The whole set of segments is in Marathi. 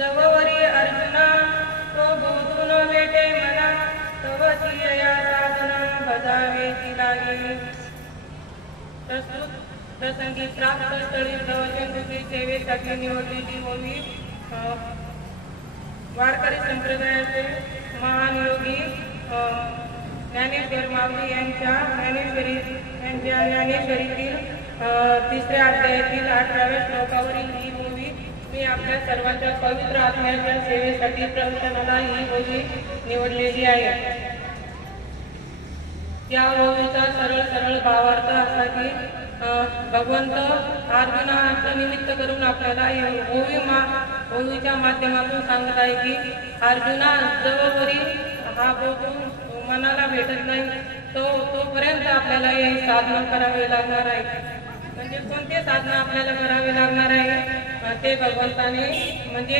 जववरी अर्जुना तो बोधून भेटे मला तव या साधना बजावे लागे प्रस्तुत प्रसंगी प्राप्त स्थळी प्रवचनरूपी सेवेसाठी निवडलेली होवी वारकरी संप्रदायाचे महान योगी ज्ञानेश्वर माऊली यांच्या ज्ञानेश्वरीतील तिसऱ्या अध्यायातील 18व्या श्लोकावरील ही होवी मी आपल्या सर्वांच्या पवित्र आत्म्याच्या सेवेसाठी प्रवचनाला ही होवी निवडलेली आहे. या होवीचा सरळ भावार्थ असा की भगवंत अर्जुनाचं निमित्त करून आपल्याला होवीच्या माध्यमातून सांगत आहे की अर्जुना जवळवरी हा बोधून मनाला भेटत नाही तोपर्यंत आपल्याला हे साधना करावे लागणार आहे. म्हणजे कोणते साधना आपल्याला करावे लागणार आहे ते भगवंताने म्हणजे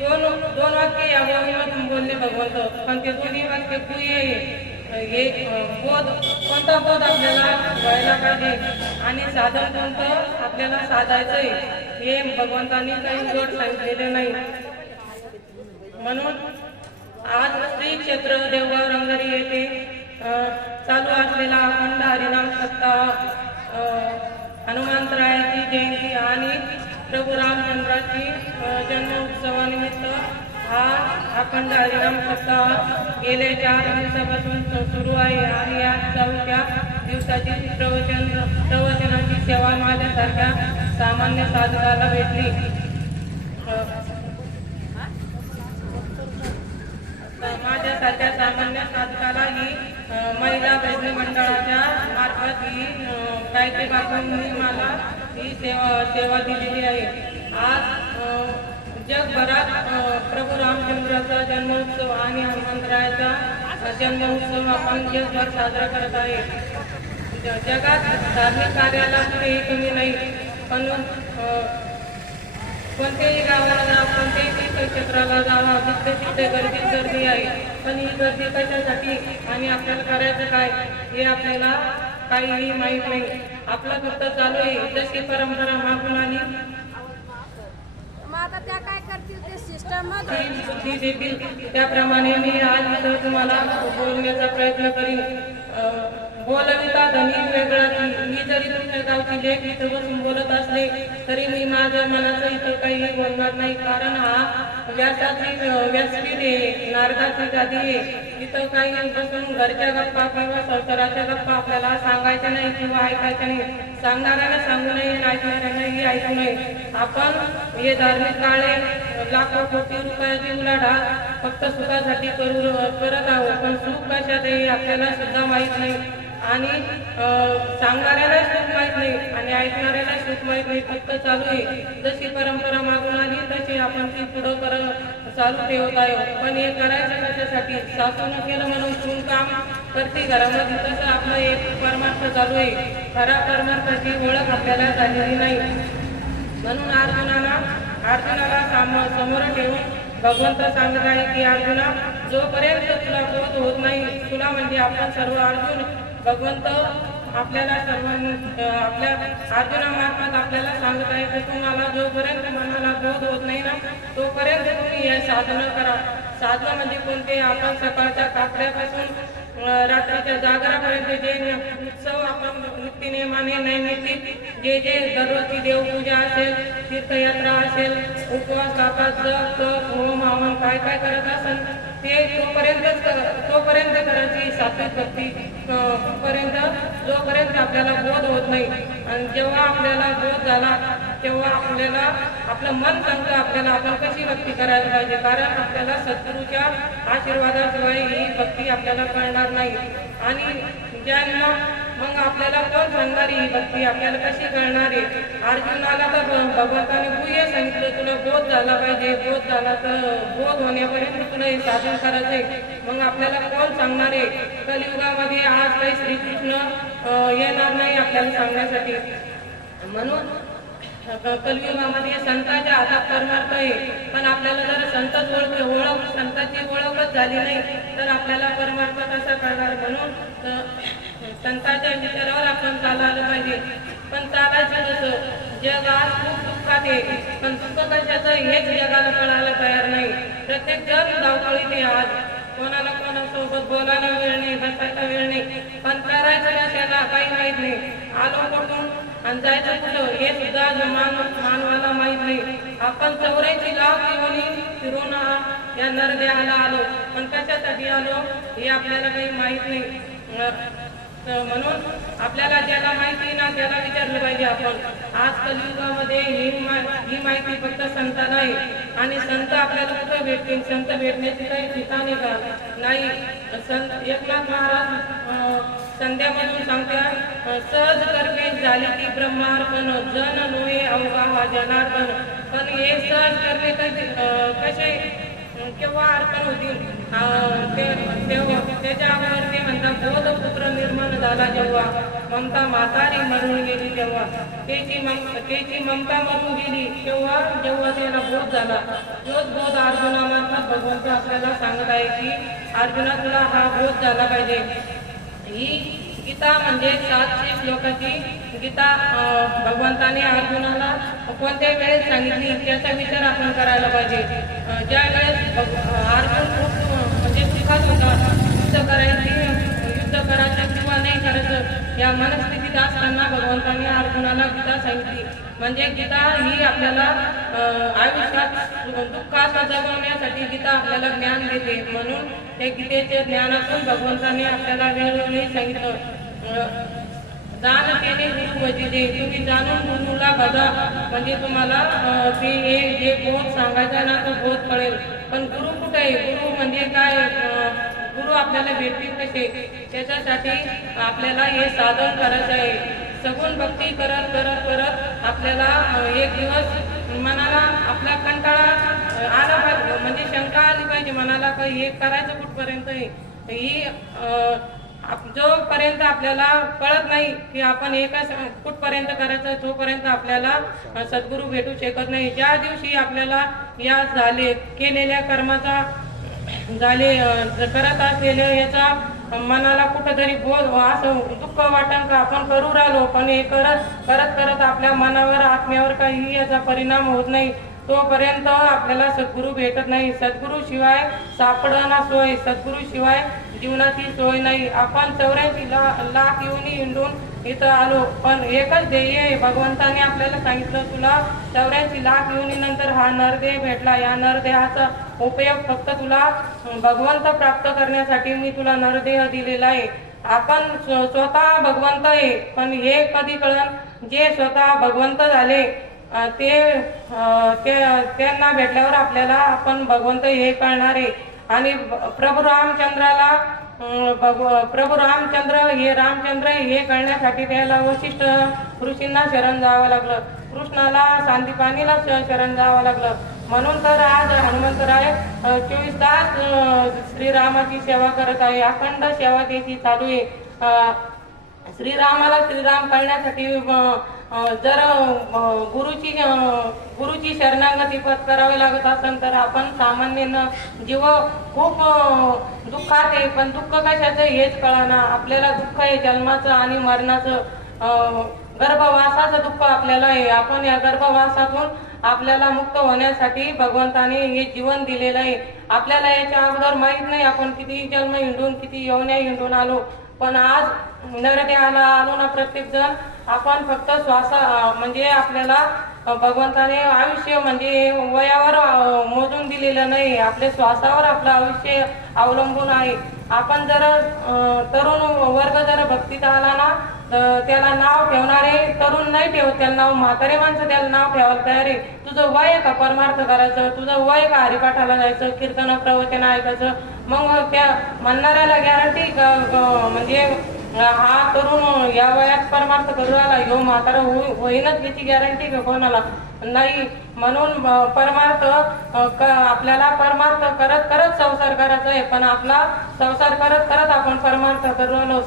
दोन वाक्य या होवीमधून बोलले भगवंत, पण ते दोन्ही वाक्य हे कोणता बोध आपल्याला व्हायला पाहिजे आणि साधन कोणतं आपल्याला साधायचंय हे भगवंतांनी काही जोड सांगितलेले नाही. म्हणून आज श्री क्षेत्र देवगाव रंगरी येथे चालू असलेला अखंड हरिनाम सप्ताह, हनुमंतरायाची जयंती आणि प्रभू रामचंद्राची जन्म उत्सवानिमित्त हा अखंड हरिनाम सप्ताह गेले 4 दिवसापासून सुरू आहे आणि या 4थ्या दिवसाची प्रवचनाची सेवा माझ्यासारख्या सामान्य साधकाला भेटली. माझ्यासारख्या सामान्य साधकाला ही महिला भजनी मंडळाच्या मार्फत ही गायत्री बापूंनी मला ही सेवा दिलेली आहे. आज जगभरात प्रभू रामचंद्राचा जन्मोत्सव आणि हनुमंतरायाचा जन्मोत्सव आपण जगभर साजरा करत आहे. जगात धार्मिक कार्याला कुठेही कमी नाही, पण कोणत्याही गावाला जा, कोणत्याही तीर्थक्षेत्राला जावा, तिथे गर्दी आहे. पण ही गर्दी कशासाठी आणि आपल्याला करायचं काय हे आपल्याला काहीही माहीत नाही. आपलं फक्त चालू आहे जशी परंपरा मागून आली त्या काय करतील ते सिस्टम बुद्धी देतील त्याप्रमाणे मी आज इथं तुम्हाला बोलण्याचा प्रयत्न करीन. बोलविता धनी वेगळा मी जरी तुमच्या गावची लेख इथं बसून बोलत असले तरी मी माझ्या मनाचं इथं काही बोलणार नाही, कारण हा व्यासपीठ आहे, नारदाची गादी आहे. इथं काही बसून घरच्या गप्पा किंवा संसाराच्या गप्पा आपल्याला सांगायच्या नाही किंवा ऐकायच्या नाही. सांगणाऱ्याला सांगू नये, ऐकणाऱ्यांनाही ऐकू नये. आपण हे धार्मिक काळे लाखो कोटी रुपयाची उलाढाल फक्त सुखासाठी करत आहोत, पण सुख कशात आहे आपल्याला सुद्धा माहीत नाही आणि सांगणाऱ्याला सुख माहीत नाही आणि ऐकणाऱ्याला सुख माहीत नाही. फक्त चालू आहे जशी परंपरा मागून आली तशी आपण ती पुढं चालू ठेवत आहोत. पण हे करायचं कशासाठी? सासून केलं म्हणून सून काम करते घरामध्ये, तसं आपलं एक परमार्थ चालू आहे. खरा परमार्थाची ओळख आपल्याला झालेली नाही. म्हणून अर्जुनाला समोर ठेवून भगवंत सांगत आहे की अर्जुना, जोपर्यंत तुला बोध होत नाही, तुला म्हणजे आपण सर्व अर्जुन भगवंत आपल्याला सर्वांना आपल्या अर्जुनामार्फत आपल्याला सांगत आहे की तुम्हाला जोपर्यंत मनाला बोध होत नाही ना तोपर्यंत तुम्ही हे साधना करा. साधना म्हणजे कोणते? आपण सकाळच्या काकड्यापासून रात्रीच्या जागरापर्यंत जे उत्सव आपण नित्यनेमाने नैमित्तिक जे जे दररोजची देवपूजा असेल, तीर्थयात्रा असेल, उपवास तापास जप तप होम हवन काय काय करत असेल ते तोपर्यंत करायची सात्विक भक्ती पर्यंत जोपर्यंत आपल्याला बोध होत नाही. आणि जेव्हा आपल्याला बोध झाला तेव्हा आपल्याला आपलं मन सांगतं आपल्याला आपण कशी भक्ती करायला पाहिजे. कारण आपल्याला सद्गुरूच्या आशीर्वादाशिवाय ही भक्ती आपल्याला कळणार नाही. आणि ज्यांना मग आपल्याला कोण सांगणार ही भक्ती आपल्याला कशी कळणार आहे? अर्जुनाला तर भगवंताने गुह्य सांगितलं तुला बोध झाला पाहिजे. बोध झाला तर बोध होण्यापर्यंत तुला हे साधन करायचंय. मग आपल्याला कोण सांगणार आहे? कलियुगामध्ये आज काही श्रीकृष्ण येणार नाही आपल्याला सांगण्यासाठी. म्हणून कलियुगामध्ये संतांच्या हातात परमार्थ आहे. पण आपल्याला जर संतांची ओळखच झाली नाही तर आपल्याला परमार्थ कसा करणार? म्हणून संतांच्या विचारावर आपण चालायला पाहिजे. पण चालायचं कसं? जग आज खूप दुःखात आहे. पण दुःख कशाचं हेच जगाला कळायला तयार नाही. प्रत्येक जण धावपळीत आहे आज. कोणाला कोणासोबत बोलायला वेळ नाही, बसायला वेळ नाही. पण करायचं कशाला काही माहित नाही. आलो कुठून आणि जायचं कुठं हे सुद्धा मानवाला माहित नाही. आपण 84 लाख योनी फिरून या नरदेहाला आलो. पण कशासाठी आलो हे आपल्याला काही माहित नाही. म्हणून आपल्याला ज्याला माहिती ना त्याला विचारलं पाहिजे. आपण आज कलियुगामध्ये ही माहिती फक्त संतांना आहे. आणि संत आपल्याला कुठं भेटतील? संत भेटण्याची काही ठिकाण आहे का? नाही. संत एकनाथ महाराज संध्यामधून सांगतात सहज कर्मे झाली ती ब्रह्मार्पण जन नोहे अवघा हा जनार्दन. पण हे सहज कर्मे कसे केव्हा अर्पण होतील? त्याच्यावर ते म्हणतात बोध पुत्र निर्माण झाला जेव्हा ममता म्हातारी मरून गेली तेव्हा त्याची ममता मरून गेली जेव्हा त्याला बोध झाला. तोच बोध अर्जुनामार्फत भगवंत आपल्याला सांगत आहे की अर्जुना तुला हा बोध झाला पाहिजे. ही गीता म्हणजे 700 श्लोकाची गीता भगवंताने अर्जुनाला कोणत्या वेळेस सांगितली त्याचा विचार आपण करायला पाहिजे. ज्या वेळेस अर्जुन खूप म्हणजे सुखात होता, युद्ध करायचं किंवा नाही करायचं या मनस्थितीत असताना भगवंताने अर्जुनाला गीता सांगितली. म्हणजे गीता ही आपल्याला आयुष्यात दुःखात जगवण्यासाठी गीता आपल्याला ज्ञान देते. म्हणून त्या गीतेच्या ज्ञानातून भगवंताने आपल्याला वेळोवेळी सांगितलं जाण केले गुरु वजिले. तुम्ही जाणून गुरुला बघा म्हणजे तुम्हाला ते जे बोध सांगायचं ना तो बोध कळेल. पण गुरु कुठे आहे? गुरु म्हणजे काय? गुरु आपल्याला भेटतील कसे? त्याच्यासाठी आपल्याला हे साधन करायचं आहे. सगुण भक्ती करत करत करत आपल्याला एक दिवस मनाला आपला कंटाळा आला पाहिजे. म्हणजे शंका आली पाहिजे मनाला का हे करायचं कुठपर्यंत आहे. ही जोपर्यंत आपल्याला कळत नाही की आपण एका कुठपर्यंत करायचं तोपर्यंत आपल्याला सद्गुरू भेटू शकत नाही. ज्या दिवशी आपल्याला या केलेल्या कर्माचा करत असलेल्या याचा मनाला कुठंतरी बोध असं दुःख वाटण का आपण करू राहिलो पण हे करत करत आपल्या मनावर आत्म्यावर काही याचा परिणाम होत नाही तोपर्यंत आपल्याला सद्गुरू भेटत नाही. सद्गुरू शिवाय सापडना सोय, सद्गुरू शिवाय जीवनाची सोय नाही. आपण 84 लाख योनी हिंडून इथं आलो पण एकच ध्येय आहे. भगवंताने आपल्याला सांगितलं तुला 84 लाख योनी नंतर हा नरदेह भेटला. या नरदेहाचा उपयोग फक्त तुला भगवंत प्राप्त करण्यासाठी मी तुला नरदेह दिलेला आहे. आपण स्वतः भगवंत आहे पण हे कधी कळलं? जे स्वतः भगवंत झाले त्यांना भेटल्यावर आपल्याला आपण भगवंत हे कळणार आहे. आणि प्रभू रामचंद्र हे रामचंद्र हे कळण्यासाठी त्याला वशिष्ठ ऋषींना शरण जावं लागलं. कृष्णाला सांदीपानीला शरण जावं लागलं. म्हणून तर आज हनुमंतराय 24 तास श्रीरामाची सेवा करत आहे. अखंड सेवा त्याची चालू आहे. श्रीरामाला श्रीराम कळण्यासाठी जर गुरुची शरणागती करावी लागत असेल तर आपण सामान्य जीव खूप दुःखात आहे, पण दुःख कशाचं हेच कळना. आपल्याला दुःख आहे जन्माचं आणि मरणाचं, गर्भवासाचं दुःख आपल्याला आहे. आपण या गर्भवासातून आपल्याला मुक्त होण्यासाठी भगवंताने हे जीवन दिलेलं आहे. आपल्याला याच्या अगोदर माहित नाही आपण किती जन्म हिंडून किती योन्या हिंडून आलो, पण आज नरदेहाला आलो ना प्रत्येक जण. आपण फक्त म्हणजे आपल्याला भगवंताने आयुष्य म्हणजे वयावर मोजून दिलेलं नाही, आपल्या श्वासावर आपलं आयुष्य अवलंबून आहे. आपण जर तरुण वर्ग जर भक्तीत आला ना, त्याला नाव ठेवणारे तरुण नाही ठेवत, त्याला नाव म्हातारे माणसं त्याला नाव ठेवायला तयार आहे. तुझं वय आहे का परमार्थ करायचं, तुझं वय का हरिपाठाला जायचं, कीर्तन प्रवचन ऐकायचं. मग त्या म्हणणाऱ्याला गॅरंटी म्हणजे हा तरुण या वयात परमार्थ करू आला, ह्यो म्हातारा होईनच याची गॅरंटी का कोणाला नाही. म्हणून परमार्थ आपल्याला परमार्थ करत करत संसार करायचा आहे, पण आपला संसार करत करत आपण परमार्थ करू आलो.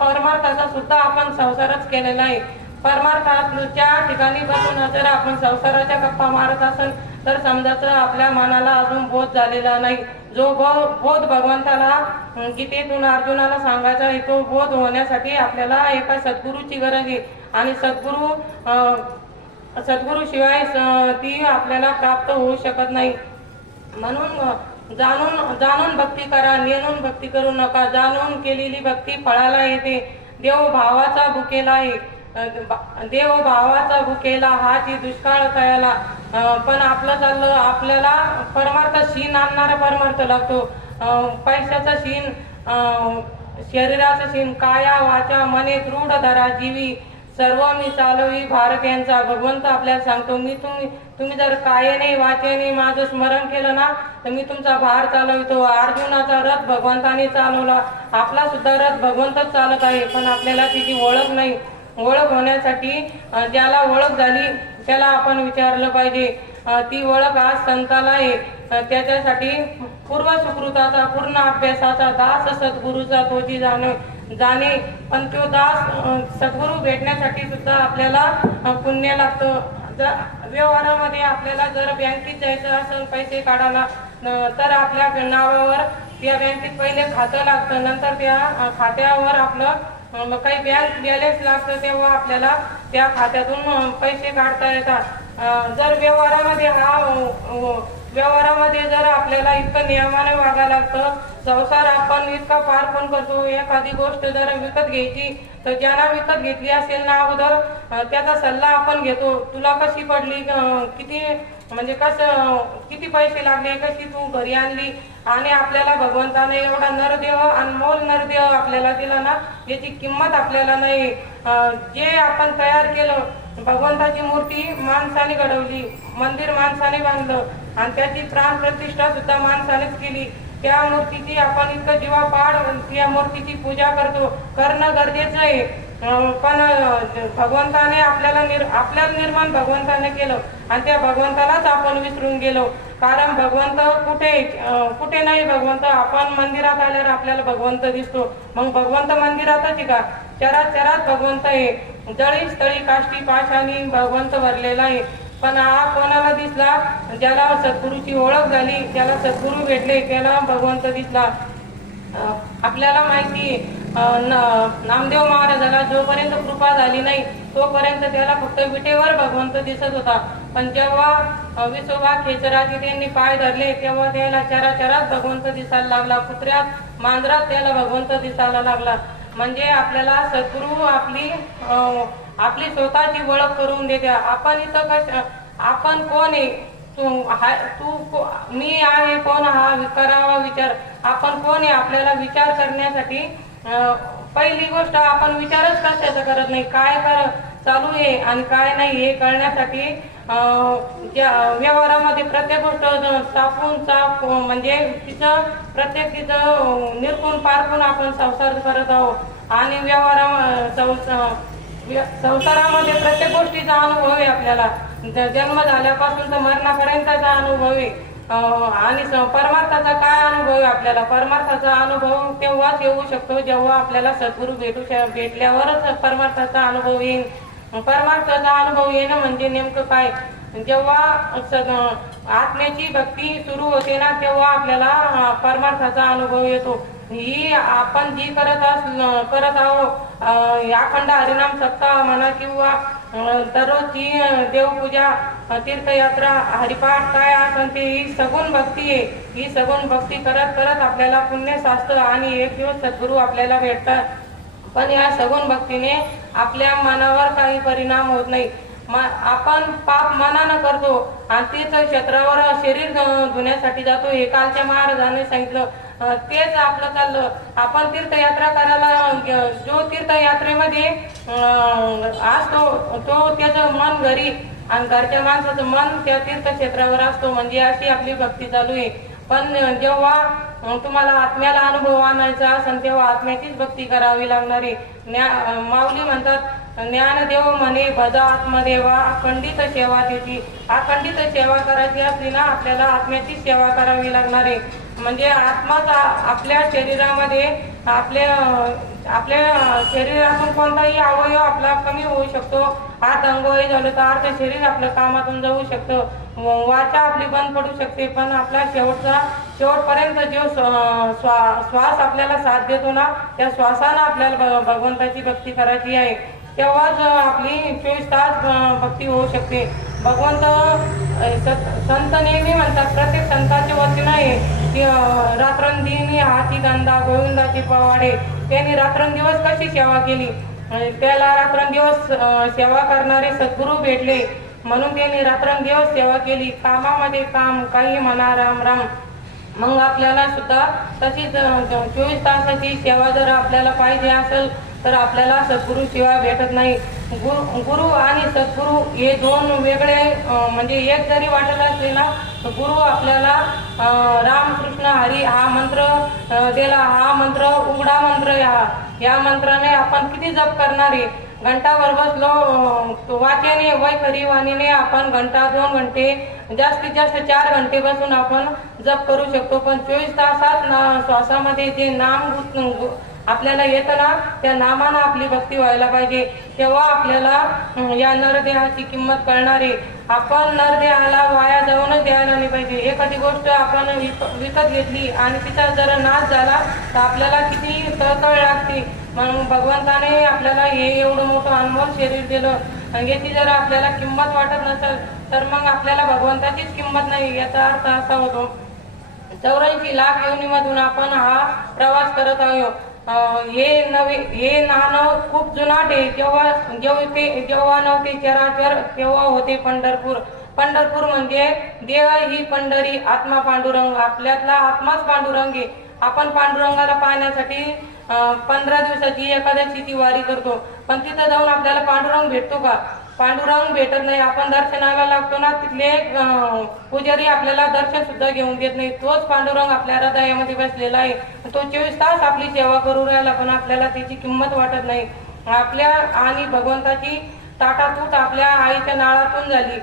परमार्थाचा सुद्धा आपण संसारच केलेला आहे. परमार्थाच्या ठिकाणी बसून जर आपण संसाराच्या गप्पा मारत असेल तर समजायचं आपल्या मनाला अजून बोध झालेला नाही. जो बोध भगवंताला गीतेतून अर्जुनाला सांगायचा आहे, तो बोध होण्यासाठी आपल्याला एका सद्गुरूची गरज आहे. आणि सद्गुरू शिवाय ती आपल्याला प्राप्त होऊ शकत नाही. म्हणून जाणून भक्ती करा, नेणून भक्ती करू नका. जाणून केलेली भक्ती फळाला येते. देव भावाचा भुकेला हाची दुष्काळ कळाला. पण आपलं चाललं आपल्याला परमार्थ शीन आणणारा परमार्थ लागतो. पैशाचा शीन, शरीराचा शीन, काया वाचा मने दृढ धरा जीवी सर्व मी चालवी भारत यांचा. भगवंत आपल्याला सांगतो, तुम्ही जर कायेने वाचेने माझं स्मरण केलं ना तर मी तुमचा भार चालवितो. अर्जुनाचा रथ भगवंताने चालवला, आपला सुद्धा रथ भगवंतच चालत आहे, पण आपल्याला तिची ओळख नाही. ओळख होण्यासाठी ज्याला ओळख झाली त्याला आपण विचारलं पाहिजे. ती ओळख आज संताला आहे. त्याच्यासाठी पूर्व सुकृताचा पूर्ण अभ्यासाचा दास सद्गुरूचा तोची जाणे. पण तो दास सद्गुरू भेटण्यासाठी सुद्धा आपल्याला पुण्य लागतं. व्यवहारामध्ये आपल्याला जर बँकेत जायचं असेल पैसे काढायला तर आपल्या नावावर त्या बँकेत पहिले खातं लागतं, नंतर त्या खात्यावर आपलं काही बँक बॅलन्स लागतं, तेव्हा आपल्याला त्या खात्यातून पैसे काढता येतात. जर व्यवहारामध्ये जर आपल्याला इतकं नियमाने वागायला लागतं, संसार आपण इतका पार पण करतो. एखादी गोष्ट जर विकत घ्यायची तर ज्याला विकत घेतली असेल ना अगोदर त्याचा सल्ला आपण घेतो. तुला कशी पडली, किती म्हणजे किती पैसे लागले, कशी तू घरी आणली. आणि आपल्याला भगवंताने एवढा नरदेव अनमोल नरदेव आपल्याला दिला ना, याची किंमत आपल्याला नाही. जे आपण तयार केलं, भगवंताची मूर्ती माणसाने घडवली, मंदिर माणसाने बांधलं आणि त्याची प्राण प्रतिष्ठा सुद्धा माणसानेच केली. त्या मूर्तीची आपण इतकं जीवापाड त्या मूर्तीची पूजा करणं गरजेचं आहे. पण भगवंताने आपल्याला निर्माण भगवंताने केलं आणि त्या भगवंतालाच आपण विसरून गेलो. कारण भगवंत कुठे नाही. भगवंत आपण मंदिरात आल्यावर आपल्याला भगवंत दिसतो. मग भगवंत मंदिरातच आहे का? चरात भगवंत आहे. जळी स्थळी काष्टी पाशाने भगवंत भरलेला आहे. पण हा कोणाला दिसला? ज्याला सद्गुरूची ओळख झाली, ज्याला सद्गुरू भेटले त्याला भगवंत दिसला. आपल्याला माहिती नामदेव महाराजाला जोपर्यंत कृपा झाली नाही तोपर्यंत त्याला फक्त विटेवर भगवंत दिसत होता. पण जेव्हा विसोबा खेचराची त्यांनी पाय धरले तेव्हा त्याला चराचरात भगवंत दिसायला लागला. कुत्र्यात मांजरात त्याला भगवंत दिसायला लागला. म्हणजे आपल्याला सद्गुरू आपली स्वतःची ओळख करून देते. आपण कोण आहे, मी आहे कोण, हा करावा विचार. आपण कोण आहे आपल्याला विचार करण्यासाठी पहिली गोष्ट आपण विचारच कशाचा करत नाही. काय चालू आहे आणि काय नाही हे कळण्यासाठी व्यवहारामध्ये प्रत्येक गोष्ट साफ म्हणजे प्रत्येक तिचं निरखून पारखून आपण संसार करत आहोत. आणि संसारामध्ये प्रत्येक गोष्टीचा अनुभव आहे आपल्याला. जन्म झाल्यापासून तर मरणापर्यंतचा अनुभव आहे. आणि परमार्थाचा काय अनुभव आहे आपल्याला? परमार्थाचा अनुभव तेव्हाच येऊ शकतो जेव्हा आपल्याला सद्गुरू भेटल्यावरच परमार्थाचा अनुभव येईल. परमार्थाचा अनुभव येणं म्हणजे नेमकं काय? जेव्हा आत्म्याची भक्ती सुरू होते ना, तेव्हा आपल्याला परमार्थाचा अनुभव येतो. ही आपण जी करत आहोत, अखंड हरिनाम सप्ताह म्हणा किंवा दररोजची देवपूजा, तीर्थयात्रा, हरिपाठ काय असेल ते, ही सगुण भक्ती आहे. ही सगुण भक्ती करत करत आपल्याला पुण्य साचतं आणि एक दिवस सद्गुरू आपल्याला भेटतात. पण या सगुण भक्तीने आपल्या मनावर काही परिणाम होत नाही. आपण पाप मनानं करतो आणि तीर्थक्षेत्रावर शरीर धुण्यासाठी जातो. हे कालच्या महाराजांनी सांगितलं, तेच आपलं चाललं. आपण तीर्थयात्रा करायला, जो तीर्थयात्रेमध्ये असतो तो त्याचं मन घरी आणि घरच्या माणसाचं मन त्या तीर्थक्षेत्रावर असतो. म्हणजे अशी आपली भक्ती चालू आहे. पण जेव्हा तुम्हाला आत्म्याला अनुभव आणायचा असेल तेव्हा आत्म्याचीच भक्ती करावी लागणार आहे. माऊली म्हणतात, ज्ञानदेव म्हणे भजा आत्मदेवा, अखंडित सेवा त्याची. अखंडित सेवा करायची असली ना, आपल्याला आत्म्याची सेवा करावी लागणार आहे. म्हणजे आत्माच आपल्या शरीरामध्ये, आपल्या शरीरातून कोणताही अवयव आपला कमी होऊ शकतो. हात अंगवय झालं तर अर्ध शरीर आपलं कामातून जाऊ शकतं. वाचा आपली बंद पडू शकते. पण आपला शेवटपर्यंत जो श्वास आपल्याला साथ देतो ना, त्या श्वासानं आपल्याला भगवंताची भक्ती करायची आहे. तेव्हाच आपली 24 तास भक्ती होऊ शकते. भगवंत संत नेहमी म्हणतात, प्रत्येक संतांचे वचन आहे की रात्रंदिनी हाती गंधा गोविंदाची पवाडे. त्यांनी रात्रंदिवस कशी सेवा केली, त्याला रात्रंदिवस सेवा करणारे सद्गुरू भेटले म्हणून त्यांनी रात्रंदिवस सेवा केली. कामामध्ये काम, काही म्हणा राम राम. मग आपल्याला सुद्धा तशीच 24 तासाची सेवा जर आपल्याला पाहिजे असेल तर आपल्याला सद्गुरू शिवाय भेटत नाही. गुरु आणि सद्गुरू हे दोन वेगळे, म्हणजे एक जरी वाटत असले ना, गुरु आपल्याला रामकृष्ण हरी हा मंत्र दिला. हा मंत्र उघडा मंत्र, या मंत्राने आपण किती जप करणार आहे. घंटाभर बसलो वाचेने वैखरी वाणीने आपण घंटा 2 घंटे, जास्तीत जास्त 4 घंटे बसून आपण जप करू शकतो. पण 24 तासात श्वासामध्ये जे नाम आपल्याला येतं ना, त्या नामानं आपली भक्ती व्हायला पाहिजे. तेव्हा आपल्याला या नरदेहाची किंमत कळणार आहे. आपण नरदेहाला वाया जाऊनच द्यायला नाही पाहिजे. एखादी गोष्ट आपण विकत घेतली आणि तिचा जर नाश झाला तर आपल्याला किती तळतळ लागते. म्हणून भगवंताने आपल्याला हे एवढं मोठं अनमोल शरीर दिलं, याची जर आपल्याला किंमत वाटत नसेल तर मग आपल्याला भगवंताचीच किंमत नाही. याचा अर्थ असा होतो, 84 लाख योनीमधून आपण हा प्रवास करत आहोत. हे नाणं खूप जुनाट आहे. जेव्हा नव्हते चराचर तेव्हा होते पंढरपूर. पंढरपूर म्हणजे देव ही पंढरी, आत्मा पांडुरंग. आपल्यातला आत्माच पांडुरंग आहे. आपण पांडुरंगाला पाहण्यासाठी 15 दिवसाची एकादशीची वारी करतो. पण तिथं जाऊन आपल्याला पांडुरंग भेटतो का? पांडुरंग भेटत नाही. आपण दर्शनाला लागतो ना, तिथले पुजारी आपल्याला दर्शन सुद्धा घेऊन देत नाही. तोच पांडुरंग आपल्या हृदयामध्ये बसलेला आहे. तो 24 तास आपली सेवा करू राहिला, पण आपल्याला त्याची किंमत वाटत नाही. आपल्या आणि भगवंताची ताटातूट आपल्या आईच्या नाळातून झाली,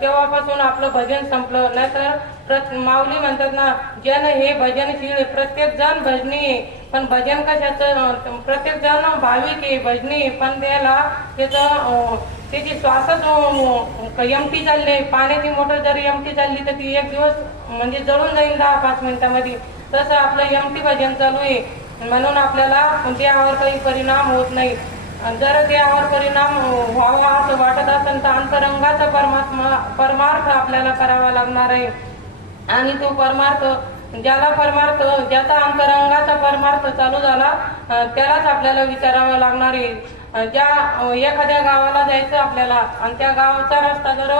तेव्हापासून आपलं भजन संपलं. नाहीतर माऊली म्हणतात ना, जन हे भजनशील, प्रत्येक जण भजनी आहे. पण भजन कशाचं? प्रत्येक जण भाविक आहे, भजनी आहे, पण त्याची श्वासच एमटी चालले. पाण्याची मोटर जर एमटी चालली तर ती एक दिवस म्हणजे जळून जाईल 10-5 मिनिटांमध्ये. तसं आपलं एमटी भजन चालू आहे. म्हणून आपल्याला देहावर काही परिणाम होत नाही. जर देहावर परिणाम व्हावा असं वाटत असेल तर अंतरंगाचा परमार्थ आपल्याला करावा लागणार आहे. आणि तो परमार्थ, ज्याचा अंतरंगाचा परमार्थ चालू झाला त्यालाच आपल्याला विचारावा लागणार आहे. एखाद्या गावाला जायचं आपल्याला आणि त्या गावाचा रस्ता जर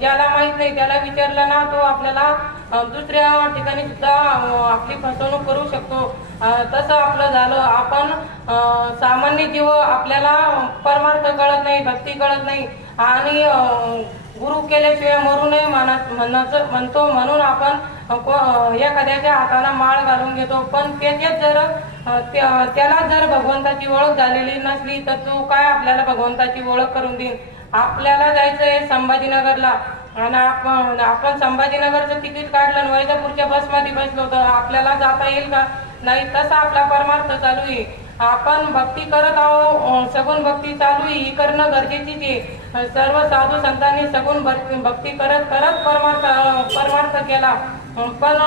ज्याला माहित नाही त्याला विचारलं ना, तो आपल्याला दुसऱ्या ठिकाणी सुद्धा आपली फसवणूक करू शकतो. तसं आपलं झालं. आपण सामान्य जीव, आपल्याला परमार्थ कळत नाही, भक्ती कळत नाही आणि गुरु केल्याशिवाय मरू नये म्हणतो. म्हणून आपण एखाद्याच्या हाताला माळ घालून घेतो. पण त्याच्यात जर त्याला जर भगवंताची ओळख झालेली नसली तर तो काय आपल्याला भगवंताची ओळख करून देईल? आपल्याला जायचंय संभाजीनगरला आणि आपण संभाजीनगरचं तिकीट काढलं आणि वैजापूरच्या बसमध्ये बसलो तर आपल्याला जाता येईल का? नाही तसा आपला परमार्थ चालू आहे. आपण भक्ती करत आहो, सगुण भक्ती चालू आहे, ही करणं गरजेचीच आहे. सर्व साधू संतांनी सगुण भक्ती करत करत परमार्थ केला, पण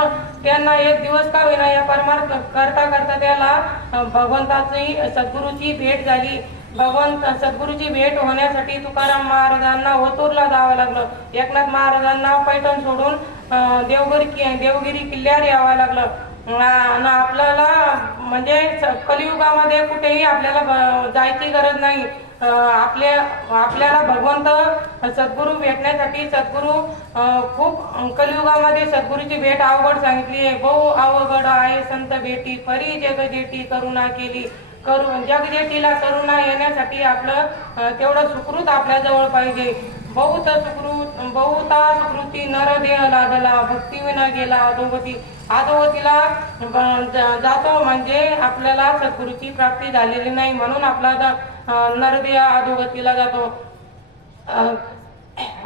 त्यांना एक दिवस का होईना या परमार्थ करता करता त्याला भगवंताची सद्गुरूची भेट झाली. भगवंत सद्गुरूची भेट होण्यासाठी तुकाराम महाराजांना ओतूरला जावं लागलं. एकनाथ महाराजांना पैठण सोडून देवगिरी किल्ल्यावर यावं लागलं. आपल्याला म्हणजे कलियुगामध्ये कुठेही आपल्याला जायची गरज नाही. आपल्याला भगवंत सद्गुरू भेटण्यासाठी सद्गुरू खूप कलियुगामध्ये सद्गुरूची भेट अवघड सांगितली आहे. बहु अवघड आहे संत भेटी, परी जगजेटी करुणा केली. जगजेटीला करुणा येण्यासाठी आपलं तेवढं सुकृत आपल्या जवळ पाहिजे. बहुता सुकृती नरदेह लादला, भक्ती विना गेला अधोगतीला जातो म्हणजे आपल्याला सद्गुरूची प्राप्ती झालेली नाही, म्हणून आपला नरदेह अधोगतीला जातो.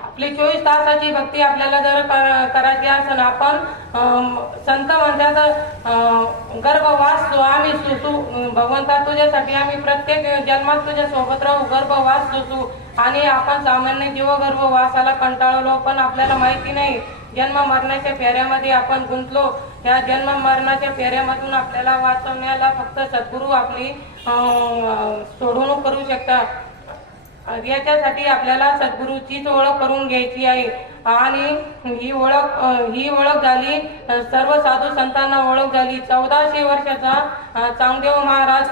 आपली 24 तासाची भक्ती आपल्याला जर करायची असेल, आपण संत म्हणतात गर्भवास जो आम्ही सुसू, भगवंता तुझ्यासाठी आम्ही प्रत्येक जन्मात तुझ्या सोबत राहू, गर्भवास सुसू. आणि आपण सामान्य जीव गर्भवासाला कंटाळलो, पण आपल्याला माहिती नाही जन्म मरणाच्या फेऱ्यामध्ये आपण गुंतलो. त्या जन्म मरणाच्या फेऱ्यामधून आपल्याला वाचवण्याला फक्त सद्गुरू आपली सोडवणूक करू शकतात. याच्यासाठी आपल्याला सद्गुरूचीच ओळख करून घ्यायची आहे. आणि ही ओळख झाली, सर्व साधू संतांना ओळख झाली. 1400 वर्षाचा चांगदेव महाराज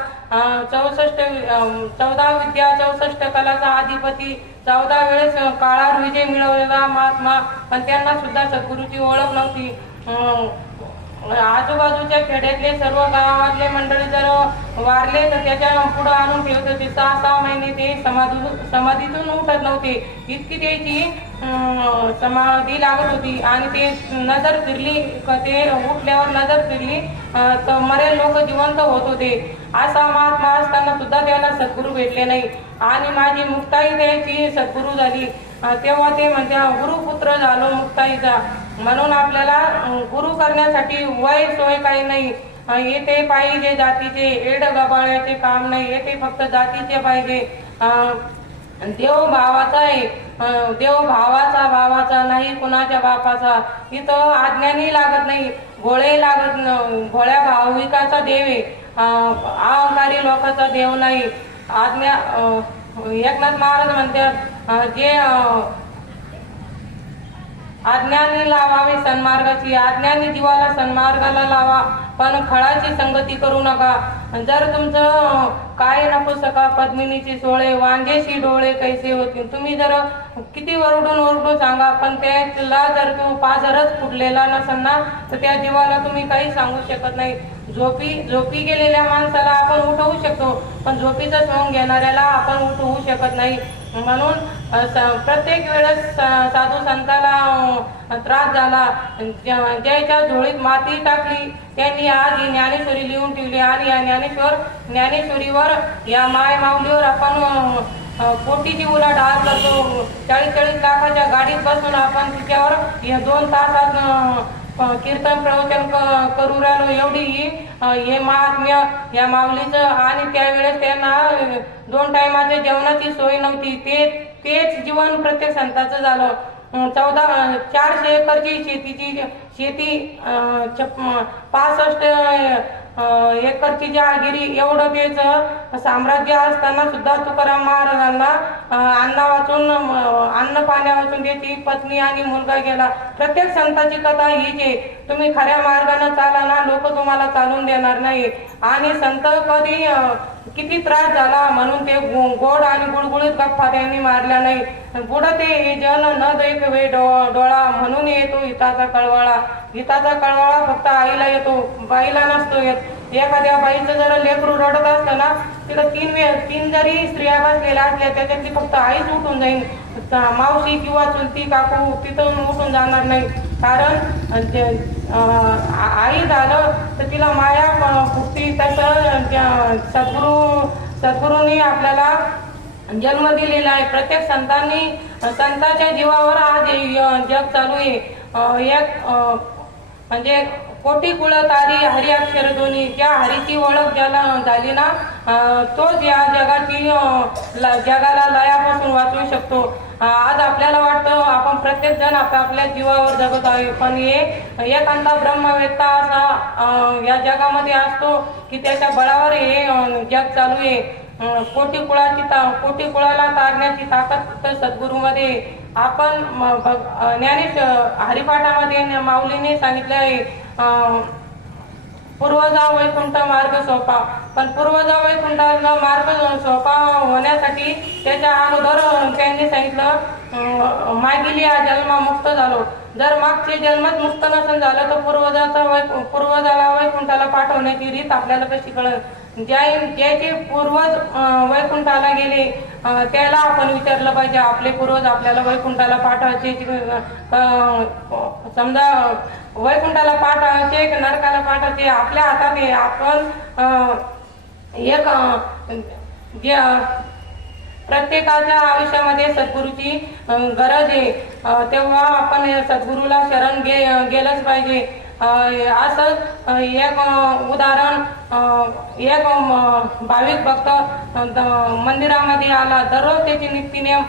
14 विद्या 64 कलाचा अधिपती, 14 वेळेस काळावर विजय मिळवलेला महात्मा, पण त्यांना सुद्धा सद्गुरूची ओळख नव्हती. आजूबाजूच्या खेड्यातले सर्व गावातले मंडळी जर वारले तर त्याच्या पुढे आणून ठेवत होते. 6 महिने ते समाधीतून उठत नव्हते, इतकी त्याची समाधी लागत होती. आणि ते नजर फिरली, ते उठल्यावर नजर फिरली तर मरेल लोक जिवंत होत होते. असा महात्मा असताना सुद्धा त्याला सद्गुरू भेटले नाही. आणि माझी मुक्ताई द्यायची सद्गुरू झाली, तेव्हा ते म्हणते गुरुपुत्र झालो मुक्ताईचा. म्हणून आपल्याला गुरु करण्यासाठी वय सोय काही नाही. येथे पाहिजे जातीचे, एड गबाळ्याचे काम नाही, येथे फक्त जातीचे पाहिजे. देव भावाचा आहे, देव भावाचा नाही कुणाच्या बापाचा. इथं अज्ञानी लागत नाही, भोळ्या भाविकाचा देव आहे, अहंकारी लोकांचा देव नाही. एकनाथ महाराज म्हणतात जे अज्ञानी लावावे सन्मार्गाची, अज्ञानी जीवाला सन्मार्गाला लावा, पण खळाची संगती करू नका. जर तुमचं काय नको सका पद्मिनीची सोळे, वांजेशी डोळे कैसे होतील. तुम्ही जर किती ओरडून सांगा, पण त्याला जर तो पाझरच फुटलेला नसेल ना, तर त्या जीवाला तुम्ही काही सांगू शकत नाही. झोपी गेलेल्या माणसाला आपण उठवू शकतो, पण झोपीचं सोंग घेणाऱ्याला आपण उठवू शकत नाही. म्हणून प्रत्येक वेळेस साधू संताला त्रास झाला, ज्याच्या झोळीत माती टाकली त्यांनी आज ही ज्ञानेश्वरी लिहून ठेवली. आणि या ज्ञानेश्वरीवर या माय माऊलीवर आपण कोटीची उलाढाल करतो. 40 लाखाच्या गाडीत बसून आपण तिच्यावर 2 तासात कीर्तन प्रवचन करू राहिलो. एवढी हे महात्म्य या माऊलीचं. आणि त्यावेळेस त्यांना 2 टायमाच्या जेवणाची सोय नव्हती. तेच जीवन प्रत्येक संताचं झालं. 400 एकरची शेती 65 एकरची जहागिरी, एवढं तेच साम्राज्य असताना सुद्धा तुकाराम महाराजांना अन्न पाण्या वाचून त्याची पत्नी आणि मुलगा गेला. प्रत्येक संताची कथा हीच आहे. तुम्ही खऱ्या मार्गाने चाला ना, लोक तुम्हाला चालून देणार नाही. आणि संत कधी किती त्रास झाला म्हणून ते गोड आणि गुळगुळीत गप्पा त्यांनी मारल्या नाही. बुडते जन न देखवे डोळा, म्हणून येतो हिताचा कळवळा. हिताचा कळवळा फक्त आईला येतो, बाईला नसतो येत. एखाद्या बाईचं जर लेकरू रडत असलं ना, तिथं 3 जरी स्त्रिया बसलेल्या असल्या त्याच्यातली फक्त आईच उठून जाईल. मावशी किंवा चुलती काकू तिथून उठून जाणार नाही. कारण आई झालं तर तिला माया फुटती. तसं सद्गुरूंनी आपल्याला जन्म दिलेला आहे. प्रत्येक संतांच्या जीवावर आज जग चालू आहे. म्हणजे कोटी कुळ तारी हरी अक्षर दोन्ही, ज्या हरीची ओळख ज्याला झाली ना तोच या जगाला लयापासून वाचवू शकतो. आज आपल्याला वाटतं आपण प्रत्येक जण आपल्या जीवावर जगत आहे, पण एखादा ब्रह्मवेत्ता असा या जगामध्ये असतो की त्याच्या बळावर हे जग चालू आहे. कोटी कुळाला तारण्याची ताकद फक्त सद्गुरूमध्ये. आपण हरिपाठामध्ये माऊलीने सांगितले आहे पूर्वजा वैकुंठ मार्ग सोपा, पण पूर्वजा वैकुंठाला मार्ग सोपा होण्यासाठी त्याच्या अगोदर त्यांनी सांगितलं मागील या जन्मा मुक्त झालो. जर मागचे जन्मच मुक्त नसेल झालं तर पूर्वजाला वैकुंठाला पाठवण्याची रीत आपल्याला कशी कळेल. ज्याचे पूर्वज वैकुंठाला गेले त्याला आपण विचारलं पाहिजे आपले पूर्वज आपल्याला वैकुंठाला पाठवायचे समजा वैकुंठाला पाठवायचे की नरकाला पाठवायचे आपल्या हातात आहे. आपण प्रत्येकाच्या आयुष्यामध्ये सद्गुरूची गरज आहे, तेव्हा आपण सद्गुरूला शरण गेलंच पाहिजे. असंच एक उदाहरण, एक भाविक भक्त मंदिरामध्ये आला, दररोज त्याची नित्यनेम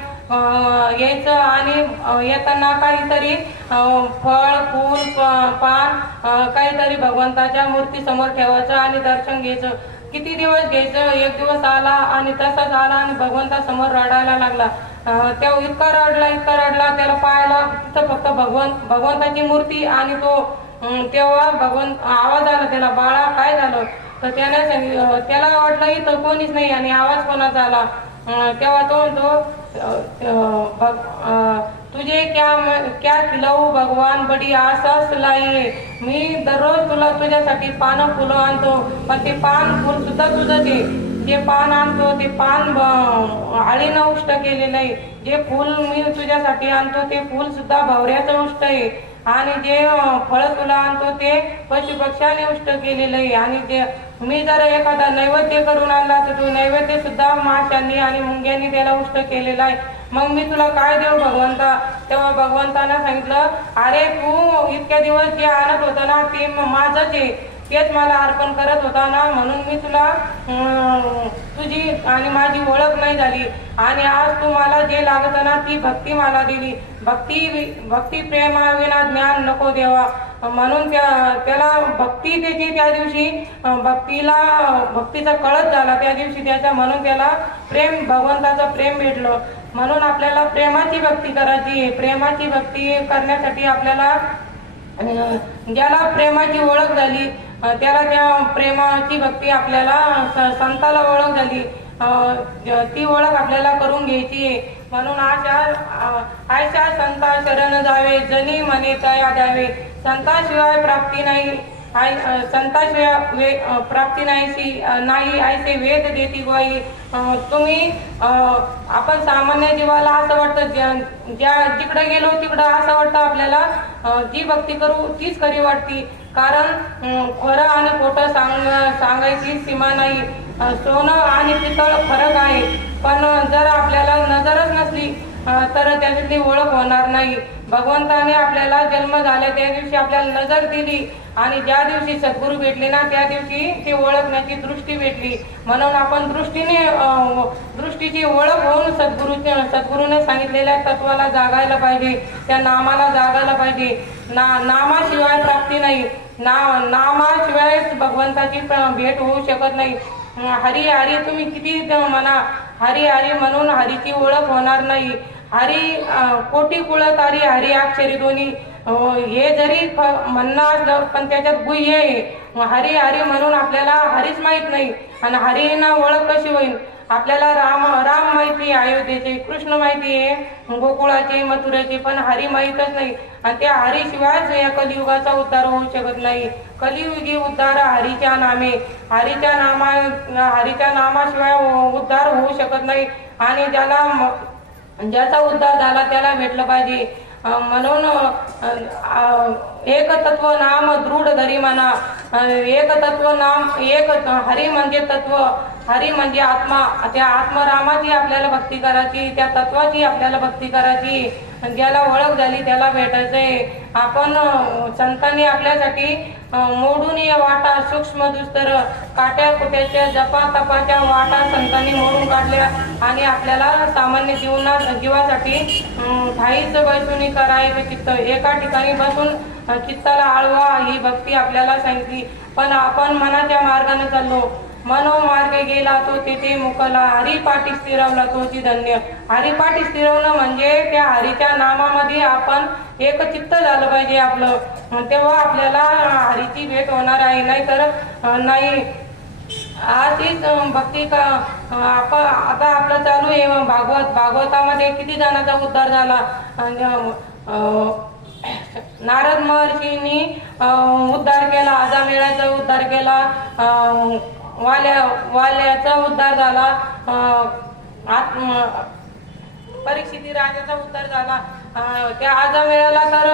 यायचं आणि येताना काहीतरी फळ फूल पान काहीतरी भगवंताच्या मूर्ती समोर ठेवायचं आणि दर्शन घ्यायचं. किती दिवस घ्यायचं, एक दिवस आला आणि तसाच आला आणि भगवंतासमोर रडायला लागला. तेव्हा इतका रडला त्याला पाहायला तिथं फक्त भगवंताची मूर्ती आणि तो तेव्हा आवाज आला त्याला, बाळा काय झालं. तर त्याला वाटलं इथं कोणीच नाही आणि आवाज कोणाचा आला. तेव्हा तो म्हणतो तुझे क्या खिलाऊ भगवान बडी आसास लाई. मी दररोज तुझ्यासाठी पानं फुलं आणतो, पण ते पान फुल सुद्धा तुझं जे पान आणतो ते पान आळीनं उष्ट केलेलं आहे. जे फुल मी तुझ्यासाठी आणतो ते फुल सुद्धा भवऱ्याचं उष्ट आहे आणि जे फळ तुला आणतो ते पशुपक्ष्याने उष्ट केलेलं आहे. आणि जे मी जर एखादा नैवेद्य करून आणला तर तो नैवेद्य सुद्धा माशांनी आणि मुंग्यांनी त्याला उष्ट केलेला आहे. मग मी तुला काय देऊ भगवंता. तेव्हा भगवंतानं सांगितलं अरे तू इतक्या दिवस जे आणत होता ना ते माझंच आहे, तेच मला अर्पण करत होता ना, म्हणून मी तुला तुझी आणि माझी ओळख नाही झाली आणि आज तू मला जे लागत ना ती भक्ती मला दिली. भक्ती प्रेमाविना ज्ञान नको देवा. म्हणून त्याला भक्ती त्याची त्या दिवशी भक्तीचा कळत झाला त्या दिवशी त्याचा, म्हणून त्याला भगवंताचं प्रेम भेटलं. म्हणून आपल्याला प्रेमाची भक्ती करायची. प्रेमाची भक्ती करण्यासाठी आपल्याला ज्याला प्रेमाची ओळख झाली त्याला त्या प्रेमाची भक्ती आपल्याला संताला ओळख झाली ती ओळख आपल्याला करून घ्यायची. म्हणून आशा संता शरण जावे जनी मने तया द्यावे. संताशिवाय प्राप्ती नाही, संताशिवाय प्राप्ती नाही ऐसे वेद देती ग्वाही. तुम्ही आपण सामान्य जीवाला असं वाटतं जिकडे गेलो तिकडं असं वाटतं आपल्याला जी भक्ती करू तीच खरी वाटती. कारण खरं आणि खोटं सांगायची सीमा नाही. सोनं आणि पितळ फरक आहे, पण जर आपल्याला नजरच नसली तर त्याच्यातली ओळख होणार नाही. भगवंताने आपल्याला जन्म झाला त्या दिवशी आपल्याला नजर दिली आणि ज्या दिवशी सद्गुरू भेटले ना त्या दिवशी ती ओळखण्याची दृष्टी भेटली. म्हणून आपण दृष्टीची ओळख होऊन सद्गुरूने सांगितलेल्या तत्वाला जागायला पाहिजे, त्या नामाला जागायला पाहिजे. नामाशिवाय प्राप्ती नाही, नामाशिवाय भगवंताची भेट होऊ शकत नाही. हरी हरी तुम्ही किती म्हणा, हरी हरी म्हणून हरीची ओळख होणार नाही. हरी कोटी कुळ तारी हरी अक्षरी दोन्ही हे जरी म्हणणं असलं पण त्याच्यात गुह्य आहे. हरी हरी म्हणून आपल्याला हरीच माहित नाही आणि हरीना ओळख कशी होईल. आपल्याला राम माहिती आहे अयोध्येचे, कृष्ण माहिती आहे गोकुळाचे मथुराचे, पण हरी माहीतच नाही. आणि त्या हरीशिवायच या कलियुगाचा उद्धार होऊ शकत नाही. कलियुगी उद्धार हरीच्या नामे, हरीच्या नामाशिवाय उद्धार होऊ शकत नाही. आणि ज्याचा उद्धार झाला त्याला भेटलं पाहिजे. म्हणून एक तत्व नाम दृढ धरी म्हणा. एक तत्व नाम, एक हरी म्हणजे तत्व, हरी म्हणजे आत्मा. त्या आत्मरामाची आपल्याला भक्ती करायची, त्या तत्वाची आपल्याला भक्ती करायची. ज्याला ओळख झाली त्याला भेटायचंय. आपण संतांनी आपल्यासाठी मोडून या वाटा सूक्ष्म दुस्तर काट्या कुट्याच्या जपा तपाच्या वाटा संतांनी मोडून काढल्या आणि आपल्याला सामान्य जीवासाठी ठाईच बैसून करायचं चित्त. एका ठिकाणी बसून चित्ताला आळवा ही भक्ती आपल्याला सांगितली. पण आपण मनाच्या मार्गाने चाललो. मनोमार्गे गेला तो तेथे मुकला, हरिपाठी स्थिरवला तोची धन्य. हरिपाठी स्थिरवणं म्हणजे त्या हरीच्या नामामध्ये आपण एक चित्त झालं पाहिजे आपलं, तेव्हा आपल्याला हरीची भेट होणार आहे. नाहीतर नाही. अशीच भक्ती का आपण आता आपलं चालू आहे. भागवतामध्ये किती जणांचा उद्धार झाला. नारद महर्षींनी उद्धार केला, अजामेळाचा उद्धार केला, वाल्याचा उद्धार झाला, परीक्षिती राजाचा उद्धार झाला. त्या अजामेळाला तर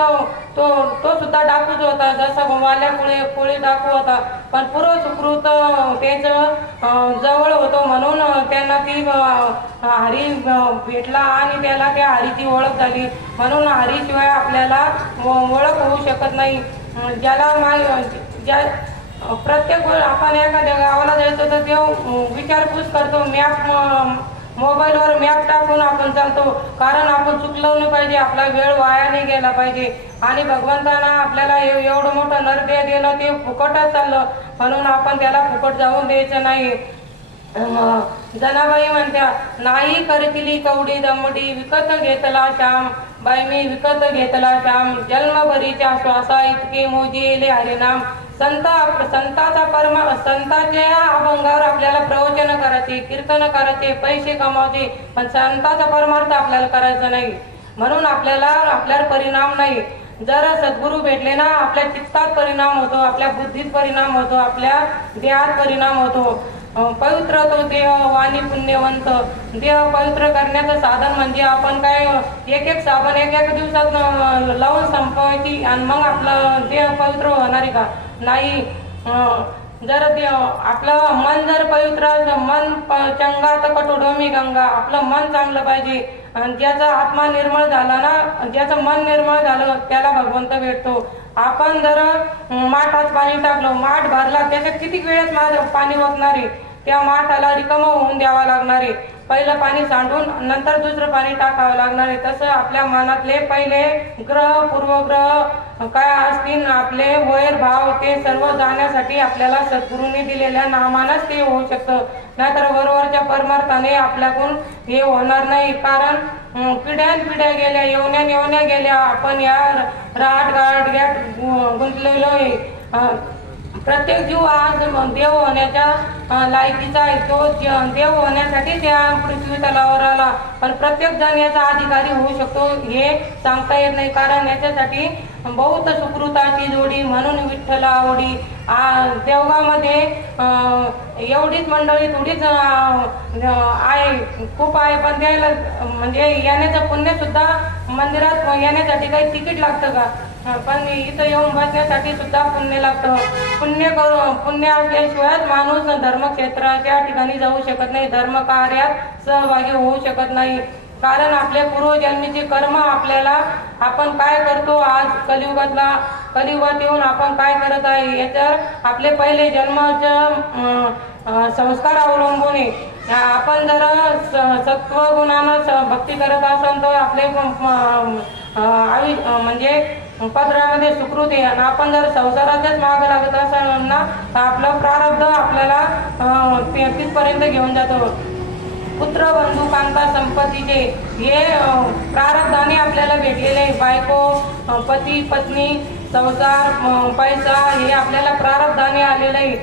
तो सुद्धा डाकूच होता, जसा वाल्या कोळी डाकू होता. पण पूर्व सुकृत त्याचं जवळ होतो म्हणून त्यांना ती हरी भेटला आणि त्याला त्या हरीची ओळख झाली. म्हणून हरीशिवाय आपल्याला ओळख होऊ शकत नाही. ज्या प्रत्येक आपण एखाद्या गावाला जायचं तर ते विचारपूस करतो. मोबाईलवर मॅप टाकून आपण चालतो, कारण आपण चुकलो नाही पाहिजे, आपला वेळ वाया नाही गेला पाहिजे. आणि भगवंताना आपल्याला एवढं मोठं नरदेह दिलं, ते फुकटच चाललं, म्हणून आपण त्याला फुकट जाऊन द्यायचं नाही. जनाबाई म्हणत्या, नाही करतील कवडी दमडी विकत घेतला श्याम, बाई मी विकत घेतला श्याम, जन्मभरीच्या श्वासा इतके मोजिले हरिनाम. संताच्या अभंगावर आपल्याला प्रवचन करायचे, कीर्तन करायचे, पैसे कमावचे, पण संताचा परमार्थ आपल्याला करायचा नाही. म्हणून आपल्यावर परिणाम नाही. जर सद्गुरू भेटले ना, आपल्या चित्तात परिणाम होतो, आपल्या बुद्धीत परिणाम होतो, आपल्या देहात परिणाम होतो. पवित्र तो देह वाणी पुण्यवंत. देह पवित्र करण्याचं साधन म्हणजे आपण काय एक साबण एक दिवसात लावून संपवायची आणि मग आपलं देह पवित्र होणार आहे का? नाही. जर आपलं मन जर पवित्र, मन चंगा तर कटोडोमी गंगा. आपलं मन चांगलं पाहिजे. आणि ज्याचा आत्मा निर्मळ झाला ना, ज्याचं मन निर्मळ झालं त्याला भगवंत भेटतो. आपण जर माठात पाणी टाकलं, माठ भरला, त्याच्यात किती वेळेत पाणी ओतणार आहे? त्या माठाला रिकामं होऊन द्यावा लागणार आहे. पहिलं पाणी सांडून नंतर दुसरं पाणी टाकावं लागणार आहे. तसं आपल्या मनातले पहिले ग्रह पूर्वग्रह काय असतील, आपले वैर भाव, ते सर्व जाण्यासाठी आपल्याला सद्गुरूंनी दिलेल्या नामानच ते होऊ शकतं. नाहीतर वरवरच्या परमार्थाने आपल्याकडून हे होणार नाही. कारण पिढ्यानपिढ्या गेल्या, येवण्या गेल्या, आपण या राट गुंतलेलो आहे. प्रत्येक जीव आज देव होण्याच्या लायकीचा आहे. तो देव होण्यासाठी त्या पृथ्वी तलावर आला, पण प्रत्येक जण याचा अधिकारी होऊ शकतो हे सांगता येत नाही. कारण याच्यासाठी बहुत सुकृताची जोडी, म्हणून विठ्ठल आवडी. देवगामध्ये एवढीच मंडळी थोडीच आहे, खूप आहे, पण त्याला म्हणजे येण्याचं पुण्य सुद्धा मंदिरात येण्यासाठी काही तिकीट लागतं का? पण इथं येऊन बसण्यासाठी सुद्धा पुण्य लागतं. पुण्य असल्याशिवाय माणूस धर्मक्षेत्राच्या ठिकाणी जाऊ शकत नाही, धर्म कार्यात सहभागी होऊ शकत नाही. कारण आपल्या पूर्वजन्मीचे कर्म आपल्याला, आपण काय करतो आज कलियुगात येऊन आपण काय करत आहे याच्यावर आपले पहिले जन्माचे संस्कार अवलंबून आहे. आपण जर सत्वगुणानं भक्ती करत असाल तर आपले म्हणजे पदरामध्ये सुकृत आहे. आणि आपण जर संसाराच्याच मागे लागत असाल ना, तर आपलं प्रारब्ध आपल्याला तिथपर्यंत घेऊन जातो. पुत्र बंधू कांता संपत्तीचे हे प्रारब्धाने आपल्याला भेटलेले आहे. बायको, पती, पत्नी, संसार, पैसा हे आपल्याला प्रारब्धाने आलेलं आहे.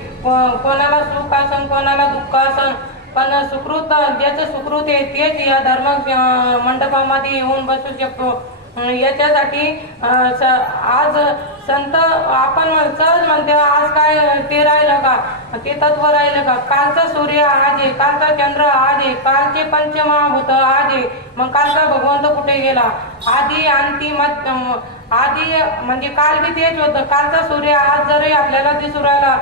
कोणाला सुख असन, कोणाला दुःख असन, पण सुकृत, ज्याचं सुकृत आहे तेच या धर्म मंडपामध्ये येऊन बसू शकतो. याच्यासाठी आज संत आपण सहज म्हणते, आज काय ते राहिलं का, ते तत्व राहिलं का? कालचा सूर्य आज आहे, कालचा चंद्र आज आहे, कालचे पंचमहाभूत आज आहे, मग कालचा भगवंत कुठे गेला? आधी अंतिम आधी म्हणजे काल बी तेच होतं. कालचा सूर्य आज जरी आपल्याला दिसू राहिला,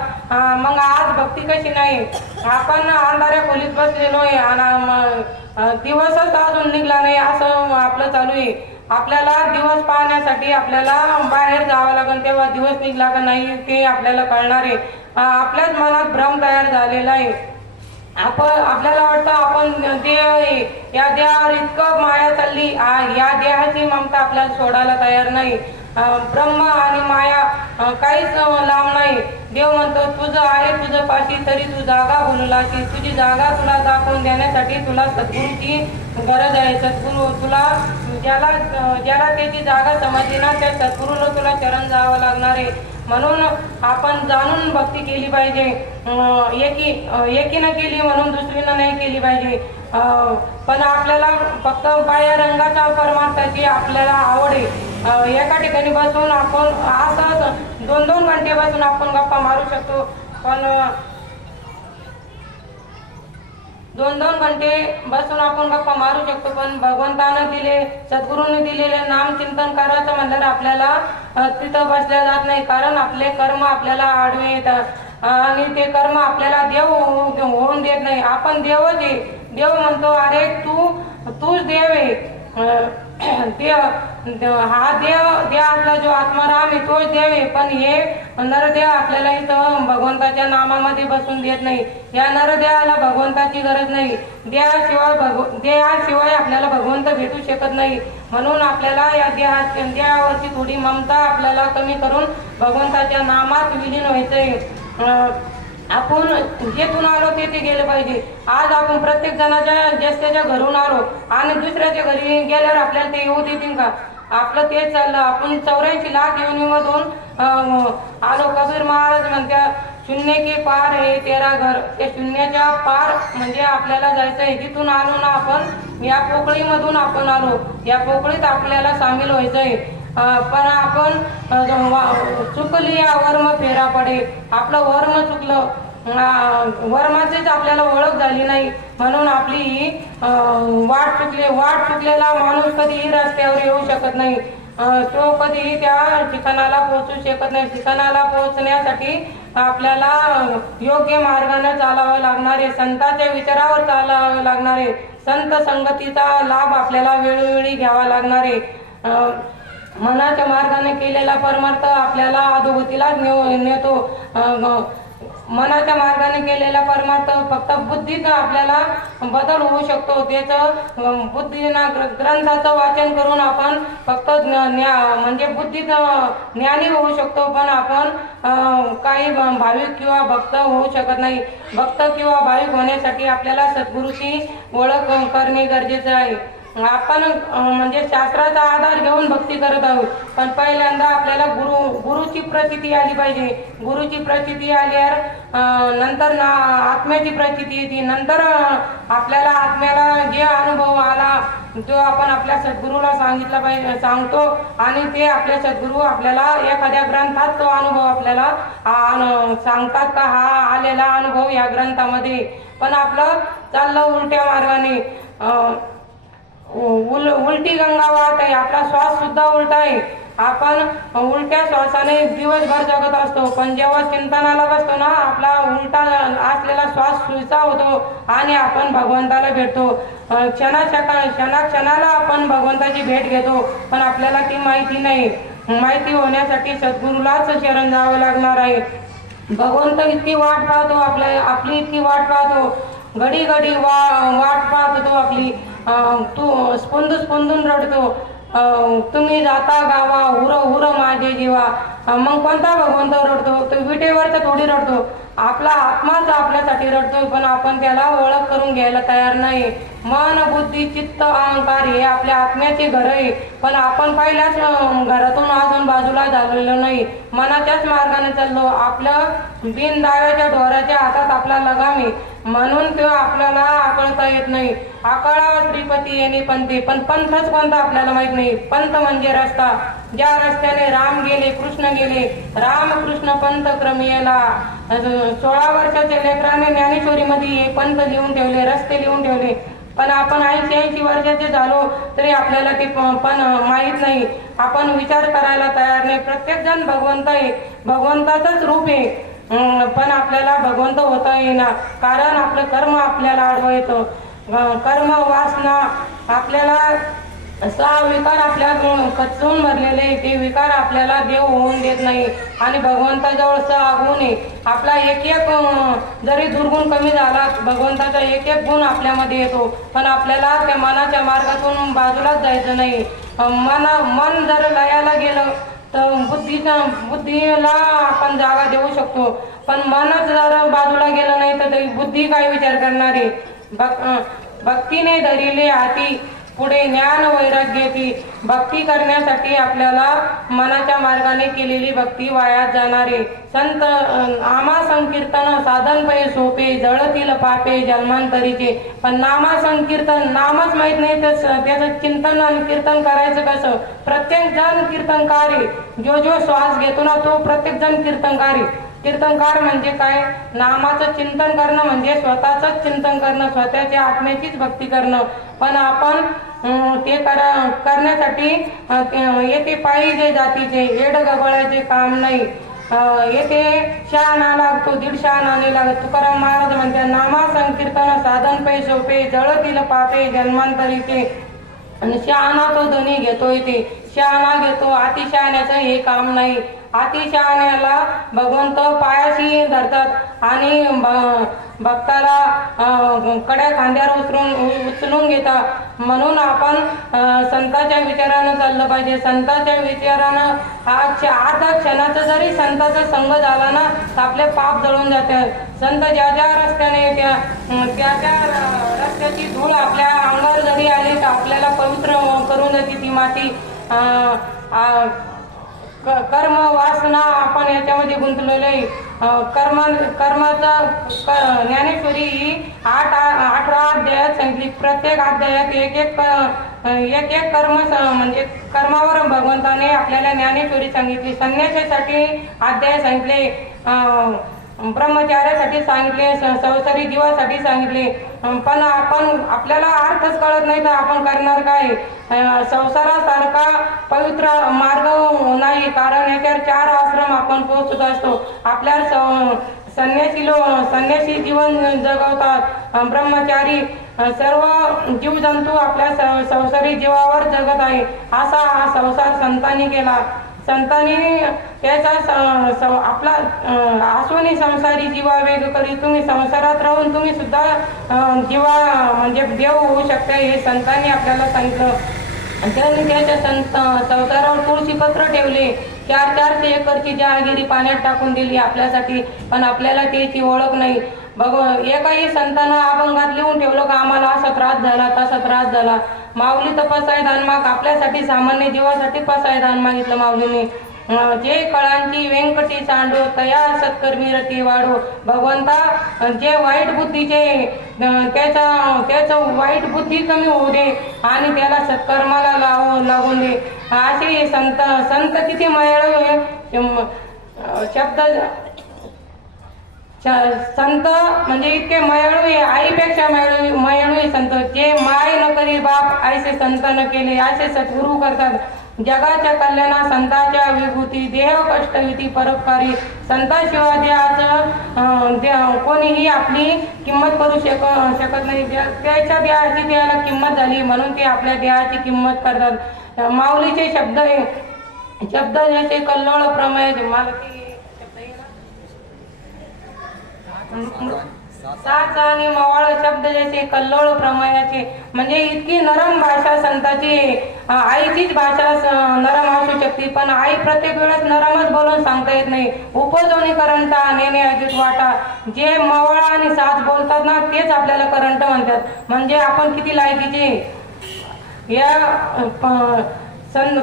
मग आज भक्ती कशी नाही? आपण अंधाऱ्या खोलीत बसलेलो आहे आणि दिवसच अजून निघला नाही असं आपलं चालू आहे. आपल्याला दिवस पाहण्यासाठी आपल्याला बाहेर जावं लागेल, तेव्हा दिवस निघला का नाही ते आपल्याला कळणार आहे. आपल्याच मनात भ्रम तयार झालेला आहे. आपल्याला वाटतं आपण देह आहे, या देहावर इतकं माया चालली, या देहाची ममता आपल्याला सोडायला तयार नाही. ब्रह्म आणि माया काहीच लांब नाही. देव म्हणतो तुझं आहे तुझं पाशी, तरी तू जागा बोललाशी. तुझी जागा तुला दाखवून देण्यासाठी तुला सद्गुरूची गरज आहे. सद्गुरू तुला ज्याला त्याची जागा समजली ना, त्या सद्गुरूला तुला चरण जावं लागणार आहे. म्हणून आपण जाणून भक्ती केली पाहिजे. एकीनं केली म्हणून दुसरीनं नाही केली पाहिजे. पण आपल्याला फक्त बाह्य रंगाचा परमार्थाची आपल्याला आवड आहे. एका ठिकाणी बसून आपण असं 2-2 घंटे बसून आपण गप्पा मारू शकतो, पण 2-2 घंटे बसून आपण गप्पा मारू शकतो, पण भगवंतानं दिले, सद्गुरूंनी दिलेले नाम चिंतन करायचं म्हणल्यावर आपल्याला तिथं बसल्या जात नाही. कारण आपले कर्म आपल्याला आडवे येतात आणि ते कर्म आपल्याला देव होऊन देत नाही. आपण देवच आहे. देव म्हणतो अरे तूच देव आहे. हा देहातला जो आत्माराम आहे तोच देव आहे. पण हे नरदेह आपल्याला इथं भगवंताच्या नामामध्ये बसून देत नाही. या नरदेहाला भगवंताची गरज नाही. देहाशिवाय आपल्याला भगवंत भेटू शकत नाही. म्हणून आपल्याला या देहावरची थोडी ममता आपल्याला कमी करून भगवंताच्या नामात विलीन व्हायचंय. आपण जेथून आलो तेथे गेलं पाहिजे. आज आपण प्रत्येक जणाच्या ज्येष्ठाच्या घरून आलो आणि दुसऱ्याच्या घरी गेल्यावर आपल्याला ते येऊ देतील का? आपलं तेच चाललं. आपण 84 लाख योनीमधून आलो. कबीर महाराज म्हणतात शून्य के पार हे तेरा घर. ते शून्याच्या पार म्हणजे आपल्याला जायचंय. जिथून आलो ना आपण, या पोकळीमधून आपण आलो. या पोकळीत आपल्याला सामील व्हायचंय. पण आपण चुकली या वर्म फेरा पडे. आपलं वर्म चुकलं, वर्माचीच आपल्याला ओळख झाली नाही, म्हणून आपली ही वाट चुकलेला माणूस कधीही रस्त्यावर येऊ शकत नाही. तो कधीही त्या ठिकाणाला पोहोचू शकत नाही. ठिकाणाला पोहोचण्यासाठी आपल्याला योग्य मार्गाने चालावं लागणार आहे. संतांच्या विचारावर चालावं लागणार आहे. संत संगतीचा लाभ आपल्याला वेळोवेळी घ्यावा लागणार आहे. मनाच्या मार्गाने केलेला परमार्थ आपल्याला अधोगतीला नेतो. मनाच्या मार्गाने केलेला परमार्थ फक्त बुद्धीचा आपल्याला बदल होऊ शकतो. त्याचं बुद्धीना ग्रंथाचं वाचन करून आपण फक्त म्हणजे बुद्धीचं ज्ञानी होऊ शकतो, पण आपण काही भाविक किंवा भक्त होऊ शकत नाही. भक्त किंवा भाविक होण्यासाठी आपल्याला सद्गुरूची ओळख करणे गरजेचे आहे. आपण म्हणजे शास्त्राचा आधार घेऊन भक्ती करत आहोत, पण पहिल्यांदा आपल्याला गुरुची प्रचिती आली पाहिजे. गुरुची प्रचिती आल्यावर नंतर आत्म्याची प्रचिती येते. नंतर आपल्याला आत्म्याला जे अनुभव आला जो आपण आपल्या सद्गुरूला सांगतो आणि ते आपले सद्गुरू आपल्याला एखाद्या ग्रंथात तो अनुभव आपल्याला सांगतात का हा आलेला अनुभव या ग्रंथामध्ये. पण आपलं चाललं उलट्या मार्गाने. उलटी गंगा वाहत आहे. आपला श्वास सुद्धा उलटा आहे. आपण उलट्या श्वासाने दिवसभर जगत असतो, पण जेव्हा चिंतनाला बसतो ना आपला उलटा असलेला श्वास सुईचा होतो आणि आपण भगवंताला भेटतो. क्षणाला आपण भगवंताची भेट घेतो, पण आपल्याला ती माहिती नाही. माहिती होण्यासाठी सद्गुरूलाच शरण जावं लागणार आहे. भगवंत इतकी वाट पाहतो, आपली इतकी वाट पाहतो. घडी वाट पाहतो तो आपली. तू स्पंदून रडतो. तुम्ही जाता गावा हुर माझे जीवा. मग कोणता भगवंत रडतो? तो विटेवरचा थोडी रडतो. आपला आत्माच आपल्यासाठी रडतोय, पण आपण त्याला ओळख करून घ्यायला तयार नाही. मन बुद्धी चित्त अहंकार हे आपल्या आत्म्याचे घर आहे, पण आपण पहिल्याच घरातून अजून बाजूला झालेलो नाही. मनाच्याच मार्गाने चाललो. आपलं बिन दाव्याच्या ढोराच्या हातात आपला लगाम आहे, म्हणून तो आपल्याला आकळता येत नाही. आकळा श्रीपती येणे पंथी, पण पंथच कोणता आपल्याला माहित नाही. पंथ म्हणजे रस्ता. ज्या रस्त्याने राम गेले कृष्ण गेले. राम कृष्ण पंथ क्रमेला. 16 वर्षाच्या लेकराने ज्ञानेश्वरीमध्ये हे पंथ लिहून ठेवले, रस्ते लिहून ठेवले. पण आपण 80-80 वर्षाचे झालो तरी आपल्याला ते पण माहीत नाही. आपण विचार करायला तयार नाही. प्रत्येक जण भगवंत आहे, भगवंताचंच रूप आहे, पण आपल्याला भगवंत होता येईना. कारण आपलं कर्म आपल्याला अडवतं. कर्म वासना आपल्याला सहा विकार आपल्या कचून भरलेले ते विकार आपल्याला देव होऊन देत नाही आणि भगवंताजवळ गुण आहे. आपला एक एक जरी दुर्गुण कमी झाला भगवंताचा एक एक गुण आपल्यामध्ये येतो. पण आपल्याला त्या मनाच्या मार्गातून बाजूलाच जायचं नाही. मन जर लयाला गेलं तर बुद्धीला आपण जागा देऊ शकतो. पण मनच जर बाजूला गेलं नाही तर बुद्धी काय विचार करणार आहे. भक्तीने धरिले हाती पुढे ज्ञान वैराग्याची. भक्ती करण्यासाठी आपल्याला मनाच्या मार्गाने केलेली भक्ती वायात जाणारे. संत नामा संकीर्तन साधन पै सोपे जळतील पापे जन्मांतरीचे. पण नामा संकीर्तन नामच माहित नाही तर त्याचं चिंतन आणि कीर्तन करायचं कसं. प्रत्येक जण कीर्तनकार आहे. जो श्वास घेतो ना तो प्रत्येक जण कीर्तनकार आहे. कीर्तनकार म्हणजे काय. नामाचं चिंतन करणं म्हणजे स्वतःच चिंतन करणं, स्वतःच्या आत्म्याचीच भक्ती करणं. पण आपण ते करण्यासाठी येथे पाहिजे जातीचे येड गबळाचे काम नाही. येथे शहाणा लागतो, दीड शहाणा नाही लागत. तुकाराम महाराज म्हणते नामा संकीर्तन साधन पै सोपे जळतील पापे जन्मांतरीचे. आणि शहाणा तो धनी घेतो. इथे शहाणा घेतो, अतिशहाण्याचं हे काम नाही. अतिशहाण्याला भगवंत पायाशी धरतात आणि भक्ताला कड्या खांद्यावर उचलून घेतात. म्हणून आपण संतांच्या विचारानं चाललं पाहिजे. संतांच्या विचारानं अर्धा क्षणाचा जरी संतांचा संग झाला ना तर आपले पाप जळून जातात. संत ज्या ज्या रस्त्याने त्या रस्त्याची धूळ आपल्या अंगावर जरी आली तर आपल्याला पवित्र करून जाते ती माती. कर्म वासना आपण याच्यामध्ये गुंतलेलो आहे. कर्माचा ज्ञानेश्वरी ही 18 अध्यायात सांगितली. प्रत्येक अध्यायात एक एक कर्म म्हणजे कर्मावर भगवंताने आपल्याला ज्ञानेश्वरी सांगितली. संन्यासासाठी अध्याय सांगितले, ब्रह्मचार्यासाठी सांगितले, संसारी जीवासाठी सांगितले. पण आपल्याला अर्थच कळत नाही तर आपण करणार काय. संसारासारखा पवित्र मार्ग नाही. कारण याच्यावर 4 आश्रम आपण पोहोचत असतो. आपल्या संन्यासी जीवन जगवतात. ब्रह्मचारी सर्व जीवजंतू आपल्या संसारी जीवावर जगत आहे. असा हा संसार संतांनी केला. संतांनी त्याचा आपला आसुनी संसारी जीवा वेग करी. तुम्ही संसारात राहून तुम्ही सुद्धा जीवा म्हणजे देव होऊ शकता हे संतांनी आपल्याला सांगितलं. त्यांनी त्याच्या संसारावर तुळशीपत्र ठेवले. 4 एकरची जहागिरी पाण्यात टाकून दिली आपल्यासाठी. पण आपल्याला त्याची ओळख नाही. एकाही संतांना अभंगात लिहून ठेवलं का आम्हाला असा त्रास झाला तसा त्रास झाला. माऊली तर पसायदान माग आपल्यासाठी सामान्य जीवासाठी पसायदान मागितलं माऊलीने. जे कळांची व्यंकटी सांडो तया सत्कर्मी रती वाढो. भगवंता जे वाईट बुद्धीचे त्याचं वाईट बुद्धी कमी होऊ दे आणि त्याला सत्कर्माला लागून दे. असे संत किती मयाळू शब्द. संत म्हणजे इतके मयाळू आहे, आईपेक्षा मयाळू संत. जे माय न करी बाप ऐसे संत न केले असे सद्गुरू करतात. जगाच्या कल्याणा संतांच्या विभूती देह कष्टविधी परोपकारी. संताशिवाय देहाचं कोणीही आपली किंमत करू शकत नाही. त्याच्या देहाची देहाला किंमत झाली म्हणून ते आपल्या देहाची किंमत करतात. माऊलीचे शब्द ज्याचे कल्लोळ प्रमेय साच आणि मवाळ शब्द ज्याचे कल्लोळ प्रमेयाचे म्हणजे इतकी नरम भाषा संताची. आईचीच भाषा नरम असू शकते पण आई प्रत्येक वेळेस नरमच बोलून सांगता येत नाही. उपजवणी करंटा नेणे अजित वाटा. जे मवाळ आणि साच बोलतात ना तेच आपल्याला करंट म्हणतात. म्हणजे आपण किती लायकीचे. या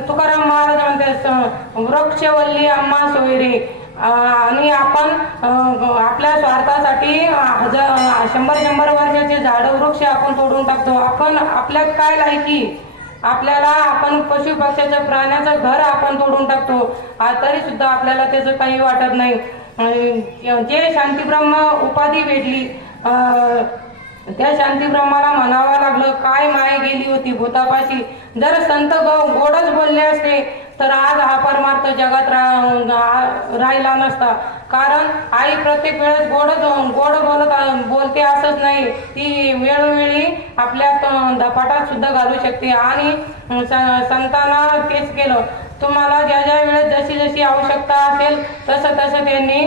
तुकाराम महाराज म्हणतात वृक्षवल्ली आम्हा सोयरे. आणि आपण आपल्या स्वार्थासाठी 100 वर्षाचे झाड वृक्ष आपण तोडून टाकतो. आपण आपल्यात काय लायकी. आपल्याला आपण पशु पक्ष्याचं प्राण्याचं घर आपण तोडून टाकतो. तरी सुद्धा आपल्याला त्याचं काही वाटत नाही. जे शांतीब्रह्म उपाधी भेटली त्या शांतीब्रह्माला म्हणावं लागलं काय माय गेली होती भूतापाशी. जर संत गोडच बोलले असते तर आज हा परमार्थ जगात राहिला नसता. कारण आई प्रत्येक वेळेस गोड बोलते असंच नाही, ती वेळोवेळी आपल्या धपाटात सुद्धा घालू शकते. आणि संतांना तेच केलं. तुम्हाला ज्या ज्या वेळेस जशी जशी आवश्यकता असेल तसं तसं त्यांनी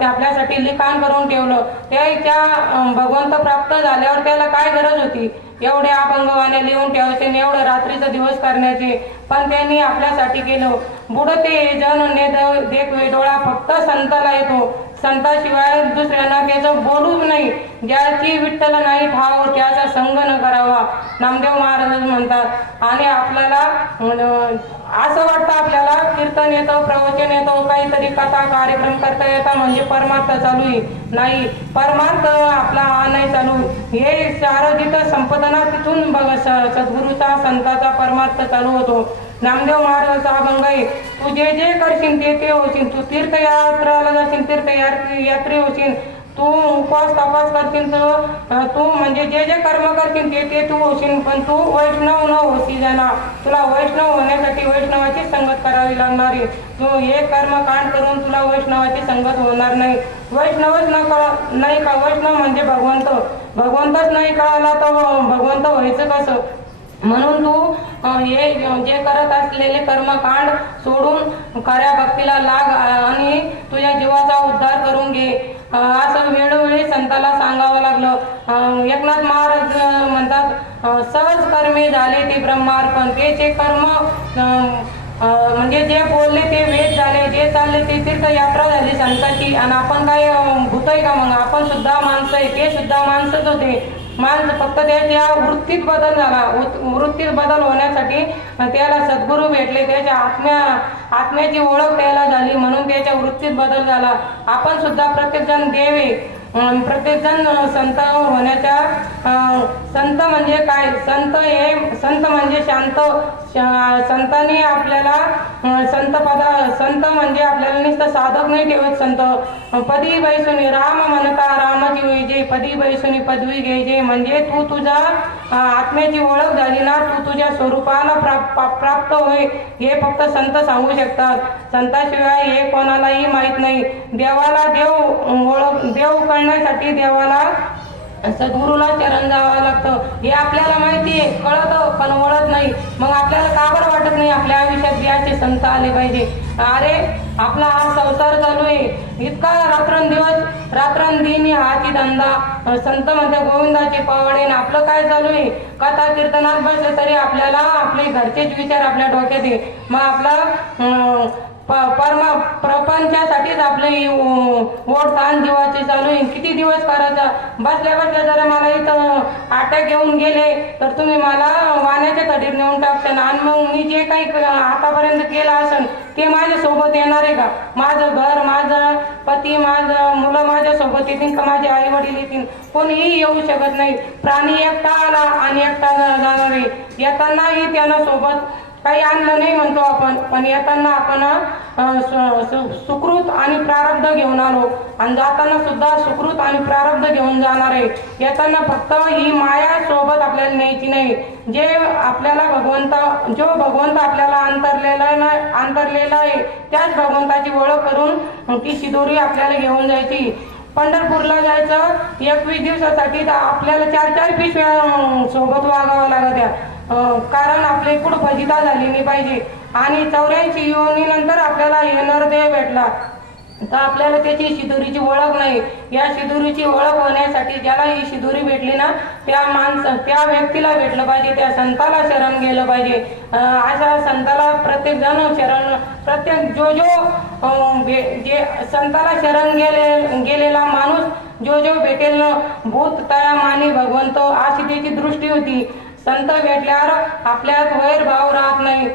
ते आपल्यासाठी लिखाण करून ठेवलं. त्या भगवंत प्राप्त झाल्यावर त्याला काय गरज होती एवढे अभंगवाने लिहून ठेवायचे आणि एवढं रात्रीचा दिवस करण्याचे, पण त्यांनी आपल्यासाठी केलं. बुडते जन ने देख डोळा फक्त संताला येतो, संताशिवाय दुसऱ्यांना त्याचं बोलूच नाही. ज्याची विठ्ठल नाही ठाव त्याचा संग न करावा, नामदेव महाराज म्हणतात. आणि आपल्याला असं वाटतं आपल्याला कीर्तन येतं, प्रवचन येतं, काहीतरी कथा कार्यक्रम करता येतात म्हणजे परमार्थ चालू आहे. नाही, परमार्थ आपला हा नाही चालू. हे सारं जिथं संपत ना तिथून बघा सद्गुरूचा संताचा परमार्थ चालू होतो. नामदेव महाराजांचा अभंग आहे, तू जे जे करशील ते होशील. तू तीर्थयात्राला जाशील तीर्थयात्री होशील. तू उपवास तपास करशील तर तू म्हणजे जे जे कर्म करशील ते तू होशील. पण तू वैष्णव न होशील जाणार. तुला वैष्णव होण्यासाठी वैष्णवाची संगत करावी लागणार आहे. तू हे कर्मकांड करून तुला वैष्णवाची संगत होणार नाही. वैष्णवच नाही का? वैष्णव म्हणजे भगवंतच नाही कळाला तर भगवंत व्हायचं कसं? म्हणून तू हे जे करत असलेले कर्मकांड सोडून खऱ्या भक्तीला लाग आणि तुझ्या जीवाचा उद्धार करून घे, असं वेळोवेळी संताला सांगावं लागलं. एकनाथ महाराज म्हणतात, सहज कर्मे झाले ते ब्रह्मार्पण. ते कर्म म्हणजे जे बोलले ते वेद झाले, जे चालले ते तीर्थयात्रा झाली संतांची. आणि आपण काय भूतोय का? मग आपण सुद्धा माणसं आहे, ते सुद्धा माणसंच होते. माणसं फक्त त्याच्या वृत्तीत बदल झाला. वृत्तीत बदल होण्यासाठी त्याला सद्गुरू भेटले, त्याच्या आत्म्याची ओळख त्याला झाली, म्हणून त्याच्या वृत्तीत बदल झाला. आपण सुद्धा प्रत्येकजण देव आहे. प्रत्येकजण संत होण्याच्या संत म्हणजे काय? संत म्हणजे शांत. संतांनी आपल्याला संत म्हणजे आपल्याला नुसतं साधक नाही ठेवत. संत पदी बैसुनी राम म्हणता रामाची विजय, पदी बैसुनी पदवी घ्यायचे. म्हणजे तू तुझ्या आत्म्याची ओळख झाली ना, तू तुझ्या स्वरूपाला प्राप्त होय, हे फक्त संत सांगू शकतात. संताशिवाय हे कोणालाही माहीत नाही. देवाला देव कळण्यासाठी देवाला सद्गुरूला चरण जावं लागतं. हे आपल्याला माहिती आहे, कळतं, पण वळत नाही. मग आपल्याला का बरं वाटत नाही आपल्या आयुष्यात बियाचे संत आले पाहिजे? अरे आपला हा संसार चालू आहे, इतका रात्रंदिवस रात्रंदिनी हाची धंदा. संत म्हणते गोविंदाचे पावडे. आपलं काय चालू आहे? कथा कीर्तनात बसलं तरी आपल्याला आपले घरचेच विचार आपल्या डोक्यात आहे. मग आपला प्रपंचासाठीच आपली ओढताण जीवाची चालू आहे. किती दिवस करायचा? बसल्या बसल्या जर मला इथं अटॅक घेऊन गेले तर तुम्ही मला वाण्याच्या तडीत नेऊन टाकशाल. आणि मग मी जे काही आतापर्यंत केलं असेल ते माझ्या सोबत येणार आहे का? माझं घर, माझा पती, माझं मुलं माझ्या सोबत येतील का? माझे आई वडील येतील? कोणीही येऊ शकत नाही. प्राणी एकटा आला आणि एकटा जाणार आहे. येतानाही त्यानं सोबत काही आणलं नाही म्हणतो आपण, पण येताना आपण सुकृत आणि प्रारब्ध घेऊन आलो आणि जाताना सुद्धा सुकृत आणि प्रारब्ध घेऊन जाणार आहे. येताना फक्त ही माया सोबत आपल्याला न्यायची नाही. जो भगवंत आपल्याला अंतरलेला आहे त्याच भगवंताची ओळख करून ती शिदोरी आपल्याला घेऊन जायची. पंढरपूरला जायचं 21 दिवसासाठी तर आपल्याला 4-4 पिशव्या सोबत वागावं लागत. कारण आपली कुठं फजिता झाली नाही पाहिजे. आणि 84 योनीनंतर आपल्याला हे नरदेह भेटला तर आपल्याला त्याची शिदोरीची ओळख नाही. या शिदोरीची ओळख होण्यासाठी ज्याला ही शिदोरी भेटली ना त्या व्यक्तीला भेटलं पाहिजे, त्या संताला शरण गेलं पाहिजे. अशा संताला प्रत्येक जण शरण, प्रत्येक जे संताला शरण गेलेला माणूस जो भेटेल ना, भूत तया मानी भगवंत, अशी त्याची दृष्टी होती. संत भेटल्यावर आपल्यात वैरभाव राहत नाही.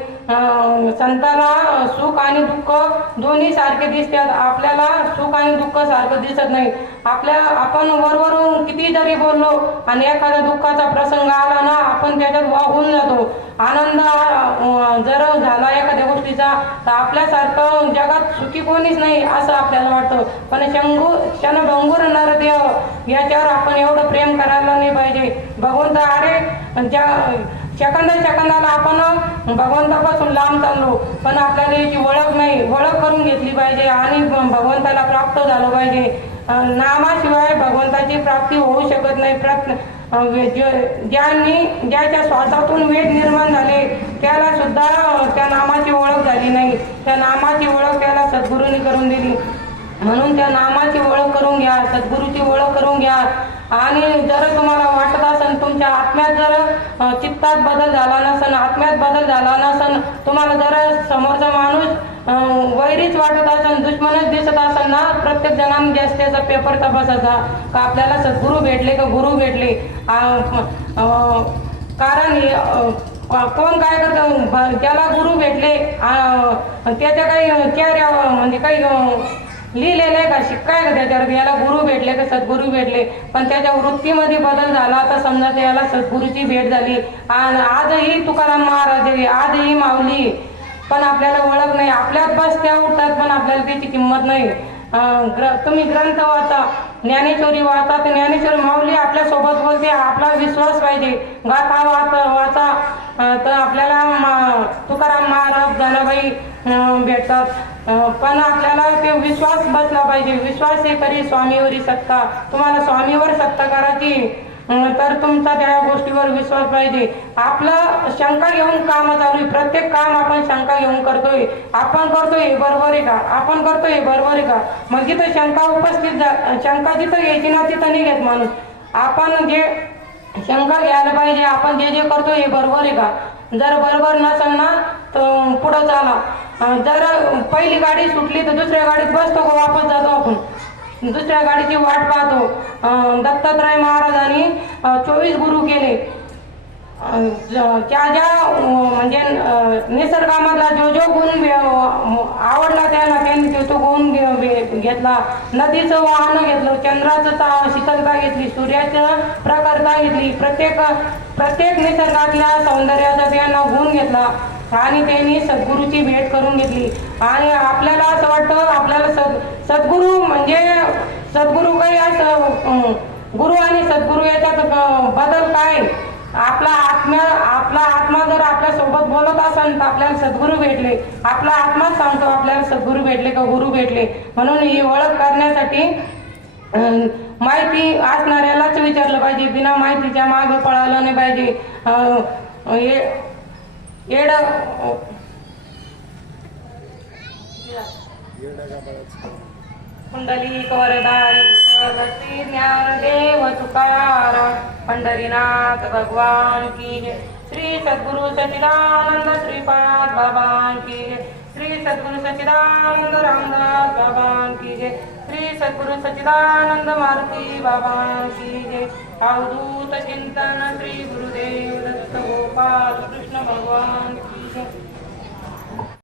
संताला सुख आणि दुःख दोन्ही सारखे दिसतात, आपल्याला सुख आणि दुःख सारखं दिसत नाही. आपण वरवरून किती जरी बोललो आणि एखादा दुःखाचा प्रसंग आला ना, आपण त्याच्यात वाहून जातो. आनंद जर झाला एखाद्या गोष्टीचा तर आपल्यासारखं जगात सुखी कोणीच नाही असं आपल्याला वाटतं. पण क्षणभंगुर नरदेह याच्यावर आपण एवढं प्रेम करायला नाही पाहिजे. भगवंत अरे सेकंदाला आपण भगवंतापासून लांब चाललो, पण आपल्याला याची ओळख नाही. ओळख करून घेतली पाहिजे आणि भगवंताला प्राप्त झालं पाहिजे. नामाशिवाय भगवंताची प्राप्ती होऊ शकत नाही. ज्याच्या श्वासातून वेद निर्माण झाले त्याला सुद्धा त्या नामाची ओळख झाली नाही. त्या नामाची ओळख त्याला सद्गुरूंनी करून दिली. म्हणून त्या नामाची ओळख करून घ्या, सद्गुरूची ओळख करून घ्या. आणि जर तुम्हाला वाटत असेल तुमच्या आत्म्यात जर चित्तात बदल झाला नसेल, आत्म्यात बदल झाला नसेल, तुम्हाला जर समोरचा माणूस वैरीच वाटत असेल, दुश्मनच दिसत असेल ना, प्रत्येक जणांनी जास्त त्याचा पेपर तपासायचा का आपल्याला सद्गुरू भेटले का गुरु भेटले. कारण कोण काय करतं, ज्याला गुरु भेटले त्याच्या काही चेहऱ्या म्हणजे काही लिहिलेलं आहे का, शिक्काय का त्याच्यावर, याला गुरु भेटले का सद्गुरू भेटले. पण त्याच्या वृत्तीमध्ये बदल झाला तर समजा त्याला सद्गुरूची भेट झाली. आणि आजही तुकाराम महाराज आहे, आजही माऊली, पण आपल्याला ओळख नाही. आपल्यात बस त्या उठतात पण आपल्याला त्याची किंमत नाही. तुम्ही ग्रंथ वाचा, ज्ञानेश्वरी वाचा, तर ज्ञानेश्वरी माऊली आपल्या सोबत बोलते. आपला विश्वास पाहिजे. गाथा वाचा तर आपल्याला तुकाराम महाराज जनाबाई भेटतात. पण आपल्याला ते विश्वास बसला पाहिजे. विश्वास हे करी स्वामीवरी सत्ता. तुम्हाला स्वामीवर सत्ता करायची तर तुमचा त्या गोष्टीवर विश्वास पाहिजे. आपलं शंका घेऊन काम चालू आहे. प्रत्येक काम आपण शंका घेऊन करतोय. आपण करतोय हे बरोबर आहे का, आपण करतोय हे बरोबर आहे का. मग जिथं शंका उपस्थित शंका जिथं घ्यायची ना तिथं नाही घेत माणूस. आपण जे शंका घ्यायला पाहिजे, आपण जे जे करतोय हे बरोबर आहे का. जर बरोबर नसेल ना तर पुढं चाला. जर पहिली गाडी सुटली तर दुसऱ्या गाडीत बसतो का वापस जातो आपण, दुसऱ्या गाडीची वाट पाहतो. दत्तात्रय महाराजांनी 24 गुरु केले. ज्या म्हणजे निसर्गामधला जो गुण आवडला त्यांनी तो गुण घेतला. नदीचं वाहन घेतलं, चंद्राचं शीतलता घेतली, सूर्याचं प्रखरता घेतली. प्रत्येक निसर्गातल्या सौंदर्याचा त्यांना गुण घेतला आणि त्यांनी सद्गुरूची भेट करून घेतली. आणि आपल्याला असं वाटतं आपल्याला सद्गुरू म्हणजे सद्गुरू काही असं गुरु आणि सद्गुरू याच्यात बदल काय. आपला आत्मा जर आपल्या सोबत बोलत असेल तर आपल्याला सद्गुरू भेटले. आपला आत्माच सांगतो आपल्याला सद्गुरू भेटले का गुरु भेटले. म्हणून ही ओळख करण्यासाठी माहिती असणाऱ्यालाच विचारलं पाहिजे. बिना माहितीच्या मागे पळालं नाही पाहिजे. येड पुंडलिक वरदाई श्री ज्ञानदेव तुकाराम पंढरीनाथ भगवान की जय. श्री सद्गुरु सच्चिदानंद श्रीपाद बाबा की जय. श्री सद्गुरु सच्चिदानंद रामदास बाबा की जय. श्री सद्गुरु सच्चिदानंद मारुती बाबा की जय. अवधूत चिंतन श्री गुरुदेव दत्त गोपाल कृष्ण भगवान की जय.